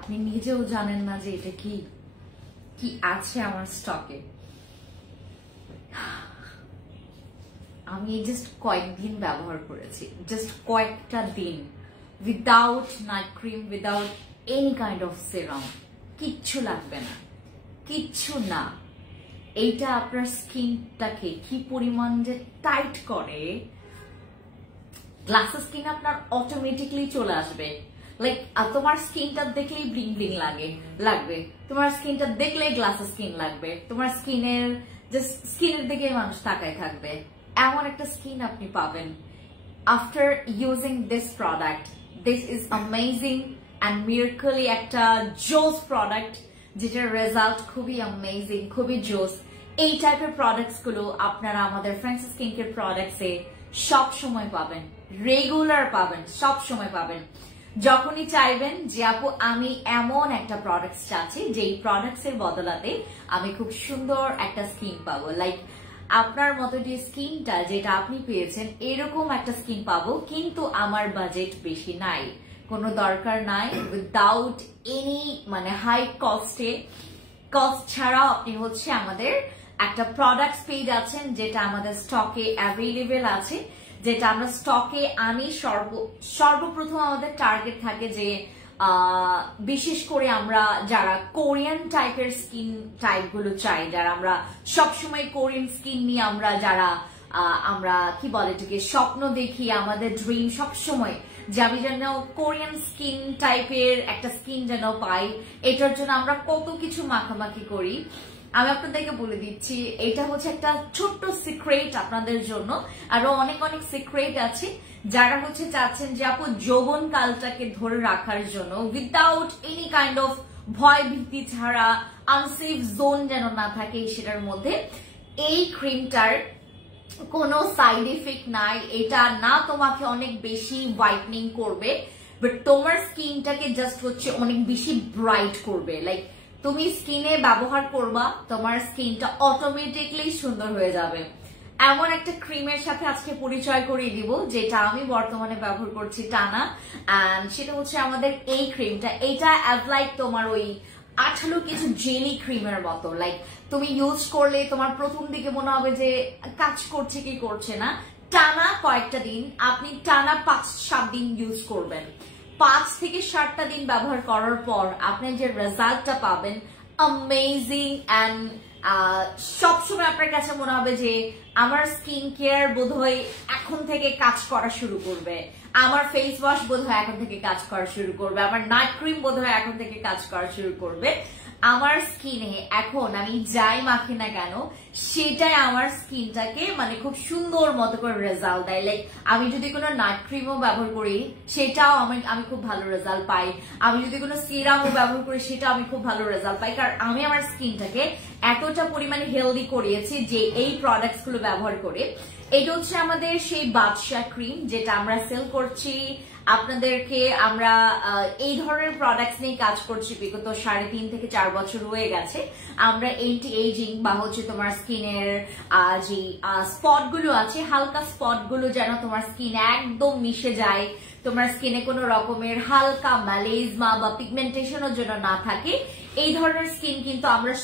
আপনি নিজেও জানেন না যে এটা কি কি আছে আমার স্টকে। আমি জাস্ট কয়েকদিন ব্যবহার করেছি, জাস্ট কয়েকটা দিন, without night cream, without any kind of serum, কিচ্ছু লাগবে না, কিচ্ছু না। এইটা আপনার স্কিনটাকে কি পরিমাণ যে টাইট করে, গ্লাসের স্কিন আপনার অটোমেটিকলি চলে আসবে। লাইক তোমার স্কিনটা দেখলেই ব্লিং ব্লিং লাগবে, তোমার স্কিনটা দেখলে গ্লাসের স্কিন লাগবে, তোমার স্কিনের দিকে মানুষ তাকায় থাকবে, এমন একটা স্কিন আপনি পাবেন after using this product. This is amazing and miracle একটা জোস প্রোডাক্ট, যেটার রেজাল্ট খুবই অ্যামেজিং, খুবই জোস। এই টাইপের প্রোডাক্টস গুলো আপনারা আমাদের ফ্রেন্ডস স্কিন কেয়ার প্রোডাক্টসে সব সময় পাবেন, রেগুলার পাবেন, সব সময় পাবেন। যখনই চাইবেন যে আপু আমি এমন একটা প্রোডাক্টস চাচ্ছি যেই প্রোডাক্টস এর বদলাতে আমি খুব সুন্দর একটা স্কিন পাবো, লাইক আপনার মতো যে স্কিনটা যেটা আপনি পেয়েছেন এরকম একটা স্কিন পাবো, কিন্তু আমার বাজেট বেশি নাই, কোনো দরকার নাই, উইদাউট এনি হাই কস্ট ছাড়াও আপনি আমাদের একটা প্রোডাক্টস পেয়ে যাচ্ছেন যেটা আমাদের স্টকে অ্যাভেলেবেল আছে, যেটা আমরা স্টকে আনি। সর্বপ্রথম আমাদের টার্গেট থাকে যে বিশেষ করে আমরা যারা কোরিয়ান টাইপের স্কিন টাইপ গুলো চাই, যারা আমরা সবসময় কোরিয়ান স্কিন নিয়ে আমরা কি বলে এটাকে স্বপ্ন দেখি, আমাদের ড্রিম সবসময় যে আমি যেন কোরিয়ান স্কিন টাইপের একটা স্কিন যেন পাই, এটার জন্য আমরা কত কিছু মাখামাখি করি। আমি আপনাদেরকে বলে দিচ্ছি, এটা হচ্ছে একটা ছোট্ট সিক্রেট আপনাদের জন্য, আরো অনেক অনেক সিক্রেট আছে যারা চাচ্ছেন যে আপু যৌবন কালটাকে ধরে রাখার জন্য উইদাউট এনি কাইন্ড অফ ভয় ভীতি ছাড়া, আনসেফ জোন যেন না থাকে সেটার মধ্যে। এই ক্রিমটার কোনো সাইড ইফেক্ট নাই, এটা না তোমাকে অনেক বেশি হোয়াইটনিং করবে, বাট তোমার স্কিনটাকে জাস্ট অনেক বেশি ব্রাইট করবে। লাইক তুমি স্কিনে ব্যবহার করবা, তোমার স্কিনটা অটোমেটিকলি সুন্দর হয়ে যাবে। এমন একটা ক্রিমের সাথে আজকে পরিচয় করিয়ে দিব যেটা আমি বর্তমানে ব্যবহার করছি টানা, এন্ড সেটা আমাদের এই ক্রিমটা। এটা অ্যাজ লাইক তোমার ওই আঠালো কিছু জেলি ক্রিমের মতো, লাইক তুমি ইউজ করলে তোমার প্রথম দিকে মনে হবে যে কাজ করছে কি করছে না, টানা কয়েকটা দিন আপনি টানা 5-7 দিন ইউজ করবেন, 5 থেকে 7টা দিন ব্যবহার করার পর আপনি যে রেজাল্টটা পাবেন অ্যামেজিং, এন্ড সবসময় আপনার কাছে মনে হবে যে আমার স্কিন কেয়ার বোধহয় এখন থেকে কাজ করা শুরু করবে, আমার ফেস ওয়াশ বোধহয় এখন থেকে কাজ করা শুরু করবে, আমার নাইট ক্রিম বোধহয় এখন থেকে কাজ করা শুরু করবে। আমার স্কিনে এখন আমি যাই মাখি না কেন সেটাই আমার স্কিনটাকে খুব সুন্দর মতো করে রেজাল্ট দেয়। লাইক আমি যদি কোনো নাইট ক্রিমও ব্যবহার করি সেটাও আমি খুব ভালো রেজাল্ট পাই, আমি যদি কোনো সিরামও ব্যবহার করি সেটাও আমি খুব ভালো রেজাল্ট পাই, কারণ আমি আমার স্কিনটাকে এতটা পরিমাণে হেলদি করিয়েছি যে এই প্রোডাক্টস গুলো ব্যবহার করে। এটা আমাদের সেই বাদশা ক্রিম যেটা আমরা সেল করছি আপনাদেরকে। আমরা এই ধরনের প্রোডাক্টস নিয়ে কাজ করছি বিগত 3.5 থেকে 4 বছর হয়ে গেছে। আমরা এন্টি এজিং বা তোমার স্কিনের যে স্পট গুলো আছে, হালকা স্পট গুলো যেন তোমার স্কিনে একদম মিশে যায়, তোমার স্কিনে কোনো রকমের হালকা ম্যালেজমা বা পিগমেন্টেশনের জন্য না থাকে, এই ধরনের স্কিন কিন্তু আমরা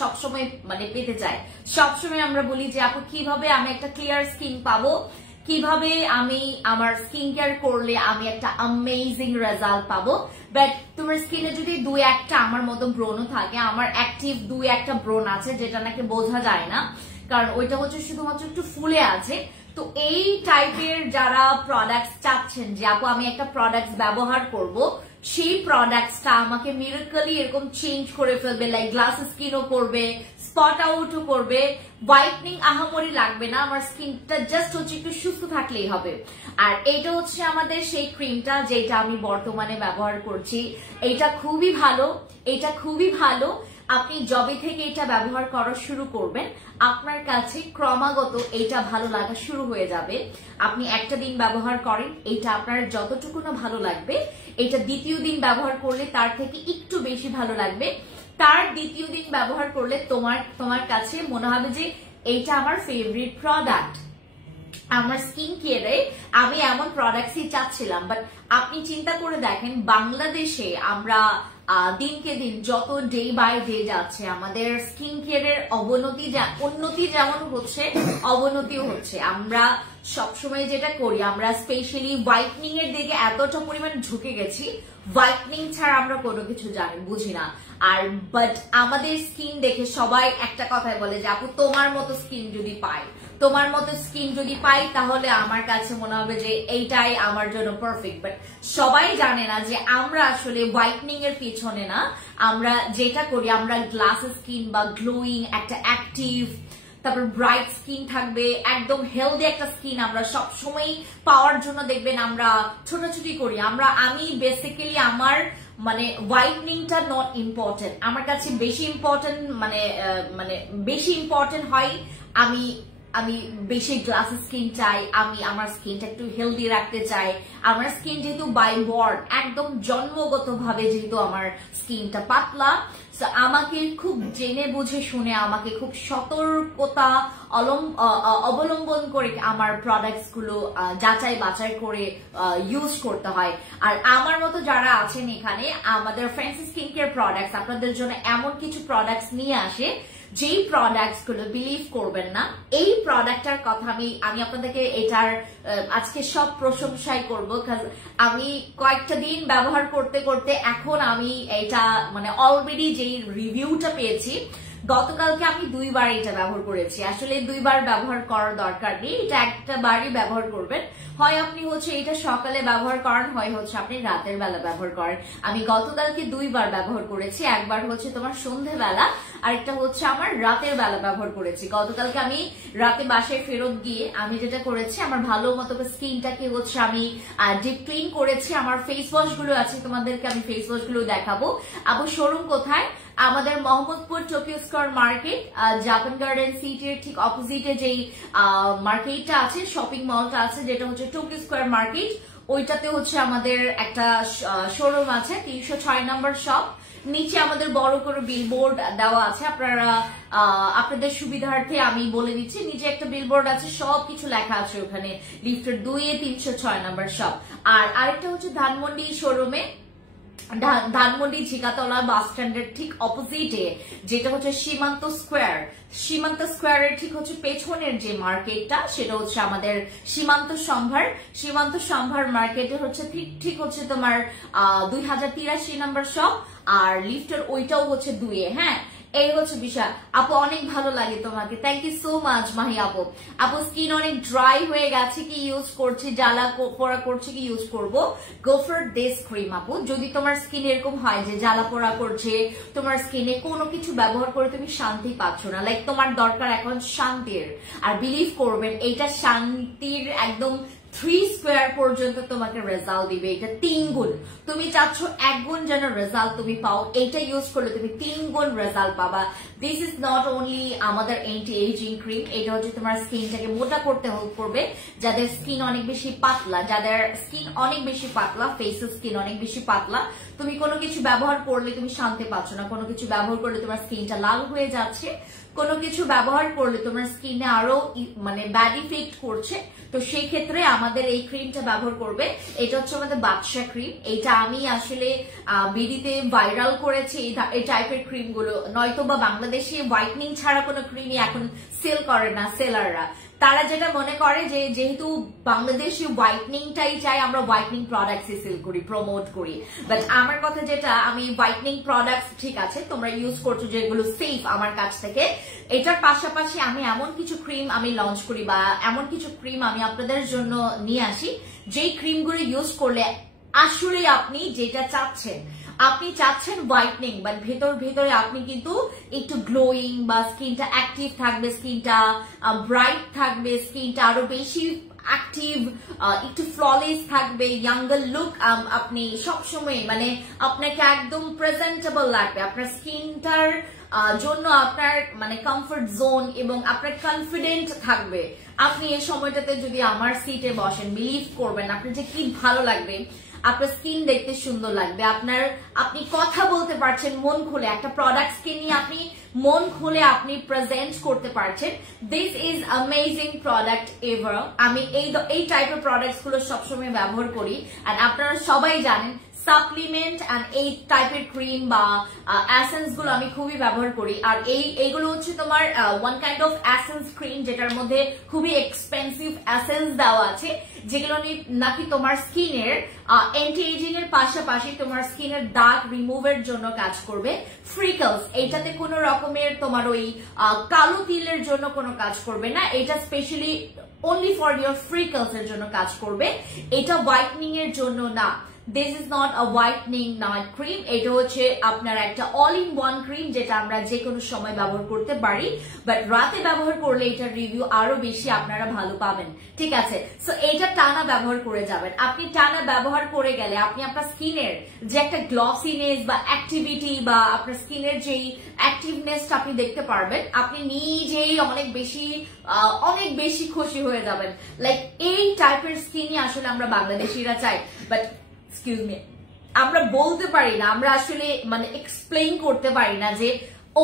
সবসময় পেতে চাই। সবসময় আমরা বলি যে আপু কিভাবে আমি একটা ক্লিয়ার স্কিন পাবো, কিভাবে আমি আমার স্কিন কেয়ার করলে আমি একটা অ্যামেজিং রেজাল্ট পাবো। বাট তোমার স্কিনে যদি 2-1টা আমার মতো ব্রণও থাকে, আমার অ্যাক্টিভ 2-1টা ব্রণ আছে যেটা নাকি বোঝা যায় না, কারণ ওইটা শুধুমাত্র একটু ফুলে আছে। তো এই টাইপের যারা প্রোডাক্টস চাচ্ছেন যে আপু আমি একটা প্রোডাক্টস ব্যবহার করব, সেই প্রোডাক্টসটা আমাকে মিরাকলি এরকম চেঞ্জ করে ফেলবে, লাইক গ্লাস স্কিনও করবে, স্পট আউটও করবে, হোয়াইটনিং আহামরি লাগবে না, আমার স্কিনটা জাস্ট একটু সুস্থ থাকলেই হবে। আর এটা আমাদের সেই ক্রিমটা যেটা আমি বর্তমানে ব্যবহার করছি। এটা খুবই ভালো, এটা খুবই ভালো। আপনি যবে থেকে এটা ব্যবহার করা শুরু করবেন আপনার কাছে ক্রমাগত এটা ভালো লাগা শুরু হয়ে যাবে। আপনি একটা দিন ব্যবহার করেন, এটা আপনার যতটুকু না ভালো লাগবে, এটা দ্বিতীয় দিন ব্যবহার করলে তার থেকে একটু বেশি ভালো লাগবে, তার দ্বিতীয় দিন ব্যবহার করলে তোমার কাছে মনে হবে যে এইটা আমার ফেভারিট প্রোডাক্ট। আমার স্কিন কেয়ারে আমি এমন প্রোডাক্টসই চাচ্ছিলাম, বাট আপনি চিন্তা করে দেখেন বাংলাদেশে আমরা দিনকে দিন যত ডে বাই ডে যাচ্ছে আমাদের স্কিন কেয়ারের উন্নতি যেমন হচ্ছে অবনতিও হচ্ছে। আমরা সবসময় যেটা করি আমরা স্পেশালি হোয়াইটনিং এর দিকে এতটা পরিমাণ ঝুঁকে গেছি, হোয়াইটনিং ছাড়া আমরা কোনো কিছু বুঝি না। আর বাট আমাদের স্কিন দেখে সবাই একটা কথাই বলে যে আপু তোমার মতো স্কিন যদি পাই তাহলে আমার কাছে মনে হবে যে এইটাই আমার জন্য পারফেক্ট। বাট সবাই জানে না যে আমরা আসলে হোয়াইটনিং এর পিছনে না, আমরা যেটা করি আমরা গ্লাস স্কিন বা গ্লোয়িং একটা অ্যাক্টিভ, তারপর ব্রাইট স্কিন থাকবে, একদম হেলদি একটা স্কিন আমরা সবসময় পাওয়ার জন্য দেখবেন আমরা ছোটাছুটি করি। আমি বেসিক্যালি আমার মানে হোয়াইটনিংটা নট ইম্পর্টেন্ট, আমার কাছে বেশি ইম্পর্টেন্ট মানে বেশি ইম্পর্টেন্ট হয় আমি বেশি গ্লাস স্কিন চাই, আমি আমার স্কিনটা একটু হেলদি রাখতে চাই। আমার স্কিন যেহেতু বাই বর্ন একদম জন্মগতভাবে যেহেতু আমার স্কিনটা পাতলা, আমাকে খুব জেনে বুঝে শুনে আমাকে খুব সতর্কতা অবলম্বন করে আমার প্রোডাক্টস গুলো যাচাই বাছাই করে ইউজ করতে হয়। আর আমার মতো যারা আছেন এখানে আমাদের ফ্যান্সি স্কিন কেয়ার প্রোডাক্টস আপনাদের জন্য এমন কিছু প্রোডাক্টস নিয়ে আসে যেই প্রোডাক্টস গুলো বিলিভ করবেন না। এই প্রোডাক্টটার কথা আমি আপনাদেরকে এটার আজকে সব প্রশংসাই করবো, কারণ আমি কয়েকটা দিন ব্যবহার করতে করতে এখন আমি এটা মানে অলরেডি যেই রিভিউটা পেয়েছি, গতকালকে আমি 2 বার এটা ব্যবহার করেছি। আসলে 2 বার ব্যবহার করার দরকার নেই, এটা একটা বারই ব্যবহার করবেন। হয় আপনি এটা সকালে ব্যবহার করেন, হয় আপনি রাতের বেলা ব্যবহার করেন। আমি গতকালকে 2 বার ব্যবহার করেছি, একবার তোমার সন্ধ্যেবেলা, আরেকটা আমার রাতের বেলা ব্যবহার করেছি। গতকালকে আমি রাতে বাসায় ফেরত গিয়ে আমি যেটা করেছি আমার ভালো মতো স্কিনটাকে আমি ডিপ ক্লিন করেছি। আমার ফেস ওয়াশ গুলো আছে, তোমাদেরকে আমি ফেস ওয়াশ গুলো দেখাবো। আপু শোরুম কোথায়? আমাদের Mohammadpur Tokyo square market, Japan garden সিটির ঠিক অপোজিটে যেই মার্কেটটা আছে, শপিং মলটা আছে যেটা টোকিও স্কয়ার মার্কেট, ওইটাতে আমাদের একটা শোরুম আছে, 306 নম্বর শপ। নিচে আমাদের বড় করে বিলবোর্ড দেওয়া আছে, আপনাদের সুবিধার্থে আমি বলে দিচ্ছি, নিচে একটা বিলবোর্ড আছে, সবকিছু লেখা আছে ওখানে, লিফটের 2-এ 306 নম্বর শপ। আর আরেকটা ধানমন্ডি শোরুমে, ধানমন্ডি ঝিকাতলা বাস স্ট্যান্ডের ঠিক অপোজিটে যেটা সীমান্ত স্কোয়ারের ঠিক পেছনের যে মার্কেটটা সেটা আমাদের সীমান্ত সম্ভার মার্কেটে ঠিক তোমার 2083 নম্বর শপ, আর লিফটের ওইটাও 2-এ। হ্যাঁ, এই বিষয়। আপু অনেক ভালো লাগে তোমাকে, thank you so much Mahi আপু। আপু স্কিন অনেক ড্রাই হয়ে গেছে, কি ইউজ করছি, জ্বালা পোড়া করছে, কি ইউজ করব? গো ফর দিস ক্রিম আপু। যদি তোমার স্কিন এরকম হয় যে জ্বালা পোড়া করছে, তোমার স্কিনে কোনো কিছু ব্যবহার করে তুমি শান্তি পাচ্ছ না, লাইক তোমার দরকার এখন শান্তির, আর বিলিভ করবেন এইটা শান্তির একদম 3 স্কোয়ার পর্যন্ত তোমাকে রেজাল্ট দিবে। এটা 3 গুণ, তুমি চাচ্ছ 1 গুণ যেন রেজাল্ট তুমি পাও, এটা ইউজ করলে তুমি 3 গুণ রেজাল্ট পাবা। দিস ইজ নট অনলি আমাদের এন্টি এজিং ক্রিম, এটা তোমার স্কিনটাকে মোটা করতে হেল্প করবে। যাদের স্কিন অনেক বেশি পাতলা, ফেসের স্কিন অনেক বেশি পাতলা, তুমি কোনো কিছু ব্যবহার করলে তুমি শান্তি পাচ্ছ না, কোনো কিছু ব্যবহার করলে তোমার স্কিনটা লাল হয়ে যাচ্ছে, কোনো কিছু ব্যবহার করলে তোমার স্কিনে আরো ব্যাড ইফেক্ট করছে, তো সেই ক্ষেত্রে আমাদের এই ক্রিমটা ব্যবহার করবে। এটা আমাদের বাদশা ক্রিম, এটা আমি আসলে বিডিতে ভাইরাল করেছি এই টাইপের ক্রিম গুলো, নয়তো বা বাংলাদেশে হোয়াইটনিং ছাড়া কোনো ক্রিমই এখন সেল করে না সেলাররা। তারা যেটা মনে করে যে যেহেতু বাংলাদেশি হোয়াইটনিংটাই চাই, আমরা হোয়াইটনিং প্রোডাক্টস সেল করি, প্রমোট করি। বাট আমার কথা যেটা, আমি হোয়াইটনিং প্রোডাক্টস ঠিক আছে তোমরা ইউজ করছো যেগুলো সেফ আমার কাছ থেকে, এটার পাশাপাশি আমি এমন কিছু ক্রিম আমি লঞ্চ করি বা এমন কিছু ক্রিম আমি আপনাদের জন্য নিয়ে আসি, যেই ক্রিমগুলো ইউজ করলে আসলে আপনি যেটা চাচ্ছেন, আপনি চাচ্ছেন হোয়াইটনিং, বাট ভেতরে আপনি কিন্তু একটু গ্লোয়িং বা স্কিনটা অ্যাক্টিভ থাকবে, স্কিনটা ব্রাইট থাকবে, স্কিনটা আরো বেশি অ্যাক্টিভ, একটু ফ্ললেস থাকবে, ইয়াঙ্গার লুক, আপনি সবসময় আপনাকে একদম প্রেজেন্টেবল লাগবে, আপনার স্কিনটার জন্য আপনার কমফর্ট জোন এবং আপনার কনফিডেন্ট থাকবে। আপনি এই সময়টাতে যদি আমার সিটে বসেন, বিলিভ করবেন আপনার যে কি ভালো লাগবে। আপনার স্কিন দেখতে সুন্দর লাগবে, আপনি কথা বলতে পারছেন মন খুলে, একটা প্রোডাক্ট স্কিন নিয়ে আপনি মন খুলে আপনি প্রেজেন্ট করতে পারছেন। This is amazing product ever. আমি এই টাইপের প্রোডাক্টস গুলো সবসময় ব্যবহার করি, আর আপনারা সবাই জানেন সাপ্লিমেন্ট এন্ড এই টাইপের ক্রিম বা এসেন্স গুলো আমি খুবই ব্যবহার করি। আর এইগুলো হচ্ছে তোমার one kind of essence cream, যেটার মধ্যে খুবই এক্সপেন্সিভ এসেন্স দেওয়া আছে, যেগুলো নাকি তোমার স্কিনের অ্যান্টি এজিং এর পাশাপাশি তোমার স্কিনের দাগ রিমুভের জন্য কাজ করবে। ফ্রিকলস, এইটাতে কোনো রকমের তোমার ওই কালো তিলের জন্য কোনো কাজ করবে না, এটা স্পেশালি অনলি ফর ইয়োর ফ্রিকলস এর জন্য কাজ করবে, এটা হোয়াইটনিং এর জন্য না। This is not a whitening night cream, এটা হচ্ছে আপনার একটা অল ইন ওয়ান ক্রিম, যেটা আমরা যে কোনো সময় ব্যবহার করতে পারি, বাট রাতে ব্যবহার করলে এটার রিভিউ আরো বেশি আপনারা ভালো পাবেন। ঠিক আছে, সো এটা টানা ব্যবহার করে যাবেন। আপনি টানা ব্যবহার করে গেলে আপনি আপনার স্কিনের যে একটা গ্লসিনেস বা অ্যাক্টিভিটি বা আপনার স্কিনের যেই অ্যাক্টিভনেসটা আপনি দেখতে পারবেন, আপনি নিজেই অনেক বেশি খুশি হয়ে যাবেন। লাইক এই টাইপের স্কিনই আসলে আমরা বাংলাদেশিরা চাই, বাট এক্সকিউজ মি, আমরা বলতে পারি না, আমরা আসলে মানে এক্সপ্লেইন করতে পারি না যে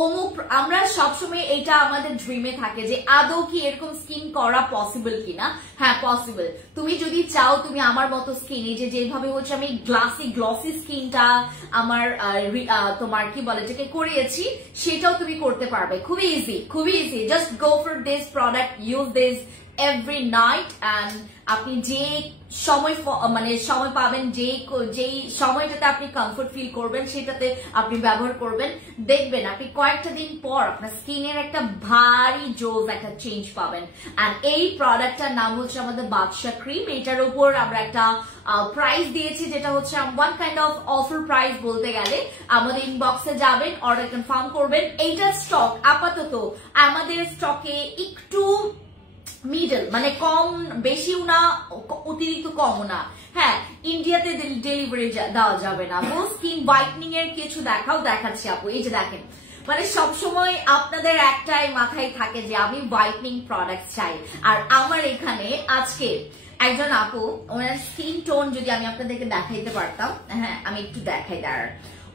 অমুক, আমরা সবসময় এটা আমাদের ড্রিমে থাকে যে আদৌ কি এরকম স্কিন করা পসিবল কিনা। হ্যাঁ পসিবল, তুমি যদি চাও তুমি আমার মতো স্কিন, এই যেভাবে হচ্ছে আমি গ্লসি স্কিনটা আমার তোমার কি বলে যেটাকে করিয়েছি, সেটাও তুমি করতে পারবে, খুবই easy. Just go for this product, use this every night, and আপনি যে সময় পাবেন, যেই সময়টাতে আপনি কমফোর্ট ফিল করবেন সেটাতে আপনি ব্যবহার করবেন, দেখবেন আপনি কয়েকটা দিন পর আপনার স্কিনের একটা ভারী জোস একটা চেঞ্জ পাবেন। আর এই প্রোডাক্টটার নাম হচ্ছে আমাদের বাদশা ক্রিম। এটার উপর আমরা একটা প্রাইস দিয়েছি, যেটা হচ্ছে one kind of offer price বলতে গেলে। আমাদের ইনবক্সে যাবেন, অর্ডার কনফার্ম করবেন। এইটার স্টক আপাতত আমাদের স্টকে একটু মিডল, মানে কম বেশিও না, অতিরিক্ত কমও না। হ্যাঁ, ইন্ডিয়াতে ডেলিভারি দেওয়া যাবে না। স্কিন হোয়াইটনিং এর কিছু দেখাচ্ছি আপু, এই যে দেখেন, মানে সবসময় আপনাদের একটাই মাথায় থাকে যে আমি হোয়াইটনিং প্রোডাক্ট চাই, আর আমার এখানে আজকে একজন আপু, ওনার স্কিন টোন যদি আমি আপনাদেরকে দেখাইতে পারতাম, হ্যাঁ আমি একটু দেখাই দাঁড়ান।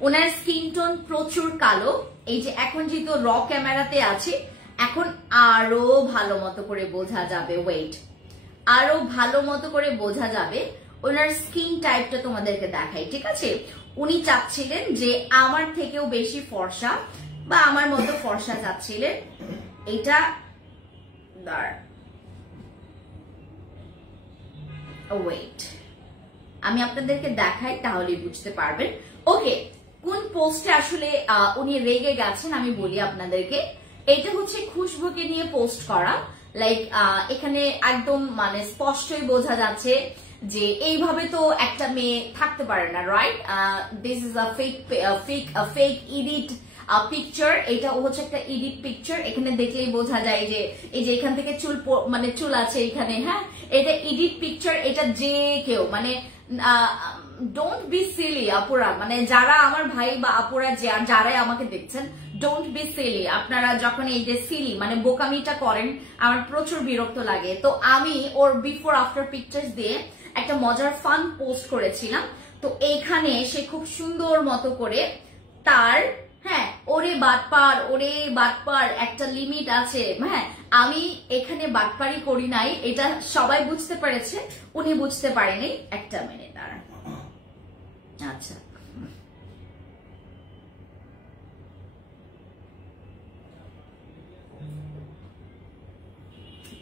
ওনার স্কিন টোন প্রচুর কালো, এই যে এখন যেহেতু র ক্যামেরাতে আছে, এখন আরো ভালো মতো করে বোঝা যাবে, আরো ভালো মতো করে বোঝা যাবে। ওনার স্কিন টাইপটা তোমাদেরকে দেখাই, ঠিক আছে? উনি চাচ্ছিলেন যে আমার থেকেও বেশি ফর্সা বা আমার মতো ফর্সা চাচ্ছিলেন, এটা ওয়েট আমি আপনাদেরকে দেখাই, তাহলে বুঝতে পারবেন। ওকে, কোন পোস্টে আসলে উনি রেগে গেছেন আমি বলি আপনাদেরকে। এটা হচ্ছে খুশবুকে নিয়ে পোস্ট করা, লাইক এখানে একদম মানে স্পষ্টই বোঝা যাচ্ছে যে এইভাবে তো একটা মেয়ে থাকতে পারে না, right? This is a fake edit picture. এটা হচ্ছে একটা এডিট পিকচার, এখানে দেখলেই বোঝা যায় যে এই যে এখান থেকে চুল আছে এখানে। হ্যাঁ, এটা এডিট পিকচার, এটা যে কেউ মানে ডোন্ট বি সিলি আপুরা, মানে যারা আমার ভাই বা আপুরা যারাই আমাকে দেখছেন, ডোন্ট বি সিলি। আপনারা যখন এই যে সিলি মানে বোকামিটা করেন, আমার প্রচুর বিরক্ত লাগে। তো আমি ওর বিফোর আফটার পিকচার্স দিয়ে একটা মজার ফান পোস্ট করেছিলাম। তো এইখানে সে খুব সুন্দর মতো করে তার, হ্যাঁ ওরে বাটপার একটা লিমিট আছে। হ্যাঁ, আমি এখানে বাটপারি করি নাই, এটা সবাই বুঝতে পেরেছে, উনি বুঝতে পারেনি। একটা মিনিট দাঁড়ান। আচ্ছা,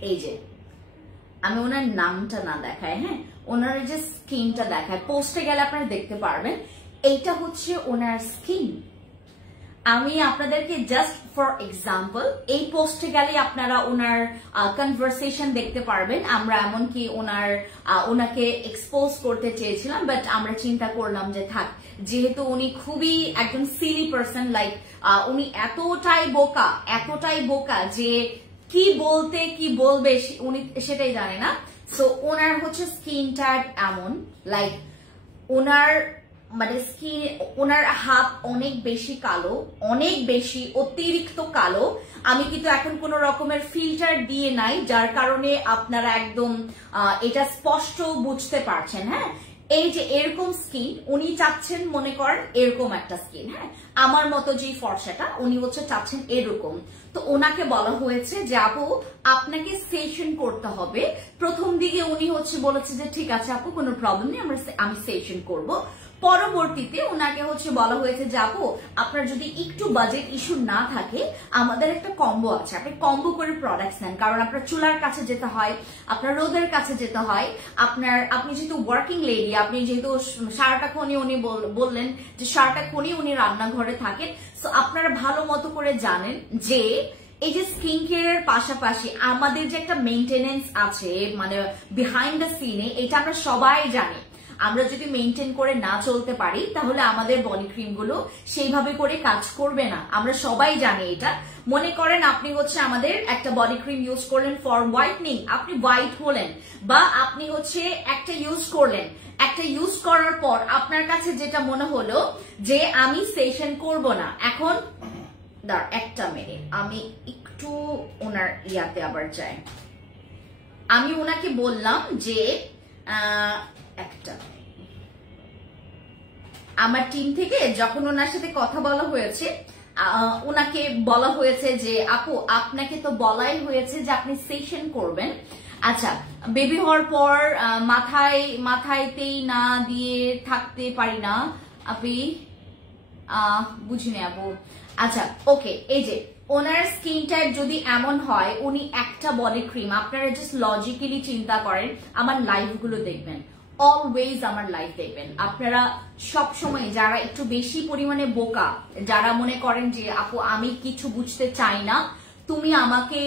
এই যে আমি ওনার নামটা না দেখায়, হ্যাঁ ওনার যে স্কিনটা দেখায়, পোস্টে গেলে আপনারা দেখতে পারবেন। এইটা হচ্ছে ওনার স্কিন। আমি আপনাদেরকে জাস্ট ফর এক্সাম্পল, এই পোস্টে গেলে আপনারা ওনার কনভারসেশন দেখতে পারবেন। আমরা এমনকি ওনাকে এক্সপোজ করতে চেয়েছিলাম, বাট আমরা চিন্তা করলাম যে থাক, যেহেতু উনি খুবই একজন সিলি পার্সন, লাইক উনি এতটাই বোকা যে কি বলবে উনি সেটাই জানে না। সো ওনার হচ্ছে স্কিন টাইপ এমন, লাইক ওনার মানে স্কিন, ওনার হাত অনেক বেশি কালো, অনেক বেশি অতিরিক্ত কালো। আমি কিন্তু এখন কোন রকমের ফিল্টার দিয়ে নাই, যার কারণে আপনারা একদম এটা স্পষ্ট বুঝতে পারছেন। হ্যাঁ, এই যে এরকম স্কিন উনি চাচ্ছেন, মনে করেন এরকম একটা স্কিন, হ্যাঁ আমার মতো যে ফর্সাটা উনি হচ্ছে চাচ্ছেন এরকম। তো ওনাকে বলা হয়েছে যে আপু আপনাকে সেশন করতে হবে। প্রথম দিকে উনি হচ্ছে বলেছে যে ঠিক আছে আপু কোনো প্রবলেম নেই, আমি সেশন করব। পরবর্তীতে ওনাকে হচ্ছে বলা হয়েছে যে আপু আপনার যদি একটু বাজেট ইস্যু না থাকে আমাদের একটা কম্বো আছে, আপনি কম্বো করে প্রোডাক্টস নেন, কারণ আপনার চুলার কাছে যেতে হয়, আপনার রোদের কাছে যেতে হয়, আপনি যেহেতু ওয়ার্কিং লেডি, আপনি যেহেতু সারাটাক্ষণই উনি বললেন যে সারাটাক্ষণই উনি রান্নাঘরে থাকেন, সো আপনারা ভালো মতো করে জানেন যে এই যে স্কিন কেয়ারের পাশাপাশি আমাদের যে একটা মেইনটেনেন্স আছে মানে বিহাইন্ড দ্য সিনে, এটা আমরা সবাই জানি। আমরা যদি মেনটেন করে না চলতে পারি তাহলে আমাদের বডি ক্রিম গুলো সেইভাবে করে কাজ করবে না, আমরা সবাই জানি এটা। মনে করেন আপনি হচ্ছে আমাদের একটা বডি ক্রিম ইউজ করলেন ফর হোয়াইটনিং, আপনি হোয়াইট হলেন, বা আপনি হচ্ছে একটা ইউজ করলেন, একটা ইউজ করার পর আপনার কাছে যেটা মনে হলো যে আমি সেশন করব না, এখন একটা মিনিট আমি একটু ওনার ইয়াতে আবার যাই। আমি ওনাকে বললাম যে একটা আমার টিম থেকে যখন ওনার সাথে কথা বলা হয়েছে, ওনাকে বলা হয়েছে যে আপু আপনাকে তো বলাই হয়েছে যে আপনি সেশন করবেন, আচ্ছা বেবি হওয়ার পর মাথায়তেই না দিয়ে থাকতে পারি না আপনি, বুঝিনি আপু। আচ্ছা ওকে, এই যে ওনার স্কিন টাইপ যদি এমন হয় উনি একটা বডি ক্রিম, আপনারা জাস্ট লজিক্যালি চিন্তা করেন, আমার লাইভ গুলো দেখবেন, অলওয়েজ আমার লাইভ দেখবেন। আপনারা সব সময় যারা একটু বেশি পরিমাণে বোকা, যারা মনে করেন যে আপু আমি কিছু বুঝতে চাই না, তুমি আমাকে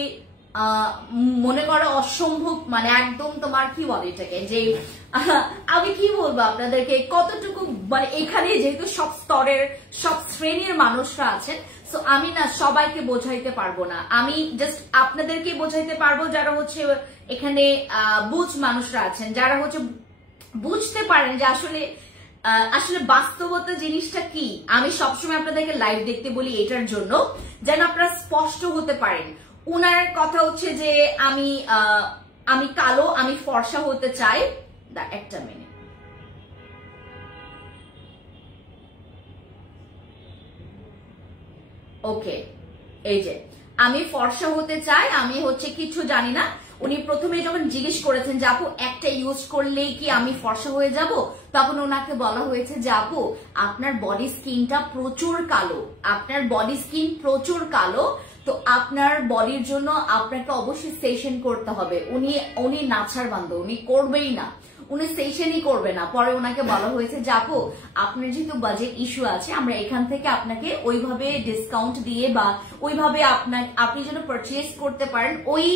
মনে করো অসম্ভব, মানে একদম তোমার কি বলে এটাকে যে আমি কি বলবো আপনাদেরকে কতটুকু, মানে এখানে যেহেতু সব স্তরের সব শ্রেণীর মানুষরা আছেন, সো আমি না সবাইকে বোঝাইতে পারবো না, আমি জাস্ট আপনাদেরকে বোঝাইতে পারবো যারা হচ্ছে এখানে বুঝ মানুষরা আছেন, যারা হচ্ছে বুঝতে পারেন যে আসলে বাস্তবতা জিনিসটা কি। আমি সবসময় আপনাদেরকে লাইভ দেখতে বলি এটার জন্য যেন আপনারা স্পষ্ট হতে পারেন। উনার কথা হচ্ছে যে আমি কালো, আমি ফর্সা হতে চাই, একটা মিনিট, ওকে এই যে আমি ফর্সা হতে চাই, আমি হচ্ছে কিছু জানি না। উনি প্রথমে যখন জিজ্ঞেস করেছেন যে আপু একটা ইউজ করলেই কি আমি ফর্সা হয়ে যাব, তখন ওনাকে বলা হয়েছে যে আপু আপনার বডি স্কিনটা প্রচুর কালো, আপনার বডি স্কিন প্রচুর কালো, তো আপনার বডির জন্য আপনাকে অবশ্যই সেশন করতে হবে। উনি নাছার বান্ধব, উনি করবেই না, উনি সেশনই করবে না। পরে ওনাকে বলা হয়েছে যে আপু আপনার যেহেতু বাজেট ইস্যু আছে, আমরা এখান থেকে আপনাকে ওইভাবে ডিসকাউন্ট দিয়ে বা ওইভাবে আপনি যেন পারচেজ করতে পারেন ওই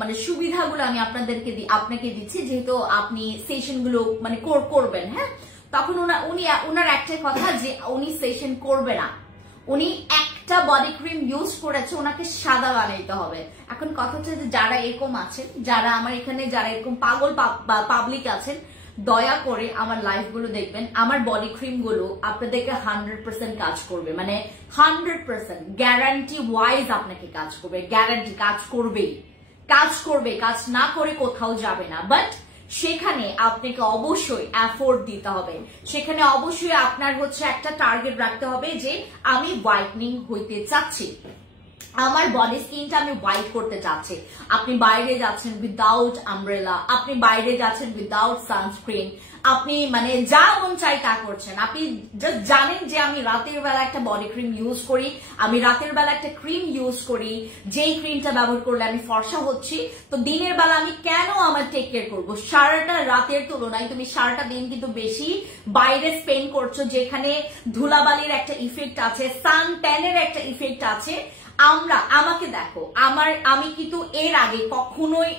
মানে সুবিধাগুলো আমি আপনাকে দিচ্ছি, যেহেতু আপনি সেশন গুলো মানে করবেন। হ্যাঁ, তখন ওনার একটাই কথা যে উনি সেশন করবে না, উনি একটা বডি ক্রিম ইউজ করেছে, ওনাকে সাদা বানাইতে হবে। এখন কথা হচ্ছে যে যারা এরকম আছেন, যারা আমার এখানে যারা এরকম পাগল পাবলিক আছেন, দয়া করে আমার লাইভ গুলো দেখবেন, আমার বডি ক্রিম গুলো আপনাদেরকে 100% কাজ করবে, মানে 100% গ্যারান্টি ওয়াইজ আপনাকে কাজ করবে, গ্যারান্টি কাজ করবেই, কাজ না করে কোথাও যাবে না। বাট সেখানে আপনাকে অবশ্যই এফোর্ট দিতে হবে, সেখানে অবশ্যই আপনার হচ্ছে একটা টার্গেট রাখতে হবে যে আমি হোয়াইটনিং হইতে চাচ্ছি, আমার বডি স্কিনটা আমি হোয়াইট করতে চাচ্ছি। আপনি বাইরে যাচ্ছেন উইদাউট আমব্রেলা, আপনি বাইরে যাচ্ছেন উইদাউট সানস্ক্রিন, আপনি মানে যা মন চাই তা করছেন, আপনি জাস্ট জানেন যে আমি রাতের বেলা একটা বডি ক্রিম ইউজ করি, আমি রাতের বেলা একটা ক্রিম ইউজ করি, যেই ক্রিমটা ব্যবহার করলে আমি ফর্সা হচ্ছি, তো দিনের বেলা আমি কেন আমার টেক কেয়ার করবো? সারাটা রাতের তুলনায় তুমি সারাটা দিন কিন্তু বেশি বাইরে স্পেন্ড করছো, যেখানে ধুলাবালির একটা ইফেক্ট আছে, সান ট্যানের একটা ইফেক্ট আছে। আমাকে দেখো, আমি কিন্তু এর আগে কখনোই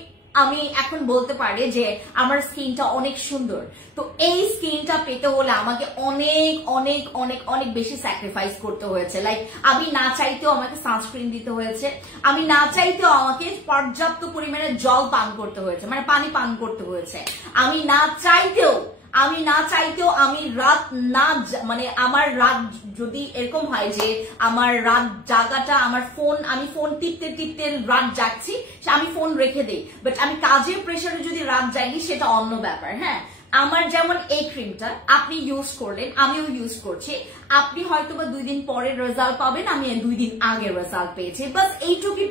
আমি এখন বলতে পারি যে আমার স্কিনটা অনেক সুন্দর, তো এই স্কিনটা পেতে হলে আমাকে অনেক অনেক অনেক অনেক বেশি স্যাক্রিফাইস করতে হয়েছে। লাইক আমি না চাইতেও আমাকে সানস্ক্রিন দিতে হয়েছে, আমি না চাইতেও আমাকে পর্যাপ্ত পরিমাণে জল পান করতে হয়েছে, মানে পানি পান করতে হয়েছে, আমি না চাইতেও আমি রাত না, মানে আমার রাত যদি এরকম হয় যে আমার রাত জাগাটা, আমি ফোন টিপতে রাত জাগছি, আমি ফোন রেখে দেই, বাট আমি কাজের প্রেসারে যদি রাত জাগি সেটা অন্য ব্যাপার। হ্যাঁ, আমার যেমন এই ক্রিমটা আপনি ইউজ করলেন, আমিও ইউজ করছি, আপনি হয়তো বা 2 দিন পরে রেজাল্ট পাবেন, আমি 2 দিন আগে রেজাল্ট পেয়েছি, বাস এইটুকুই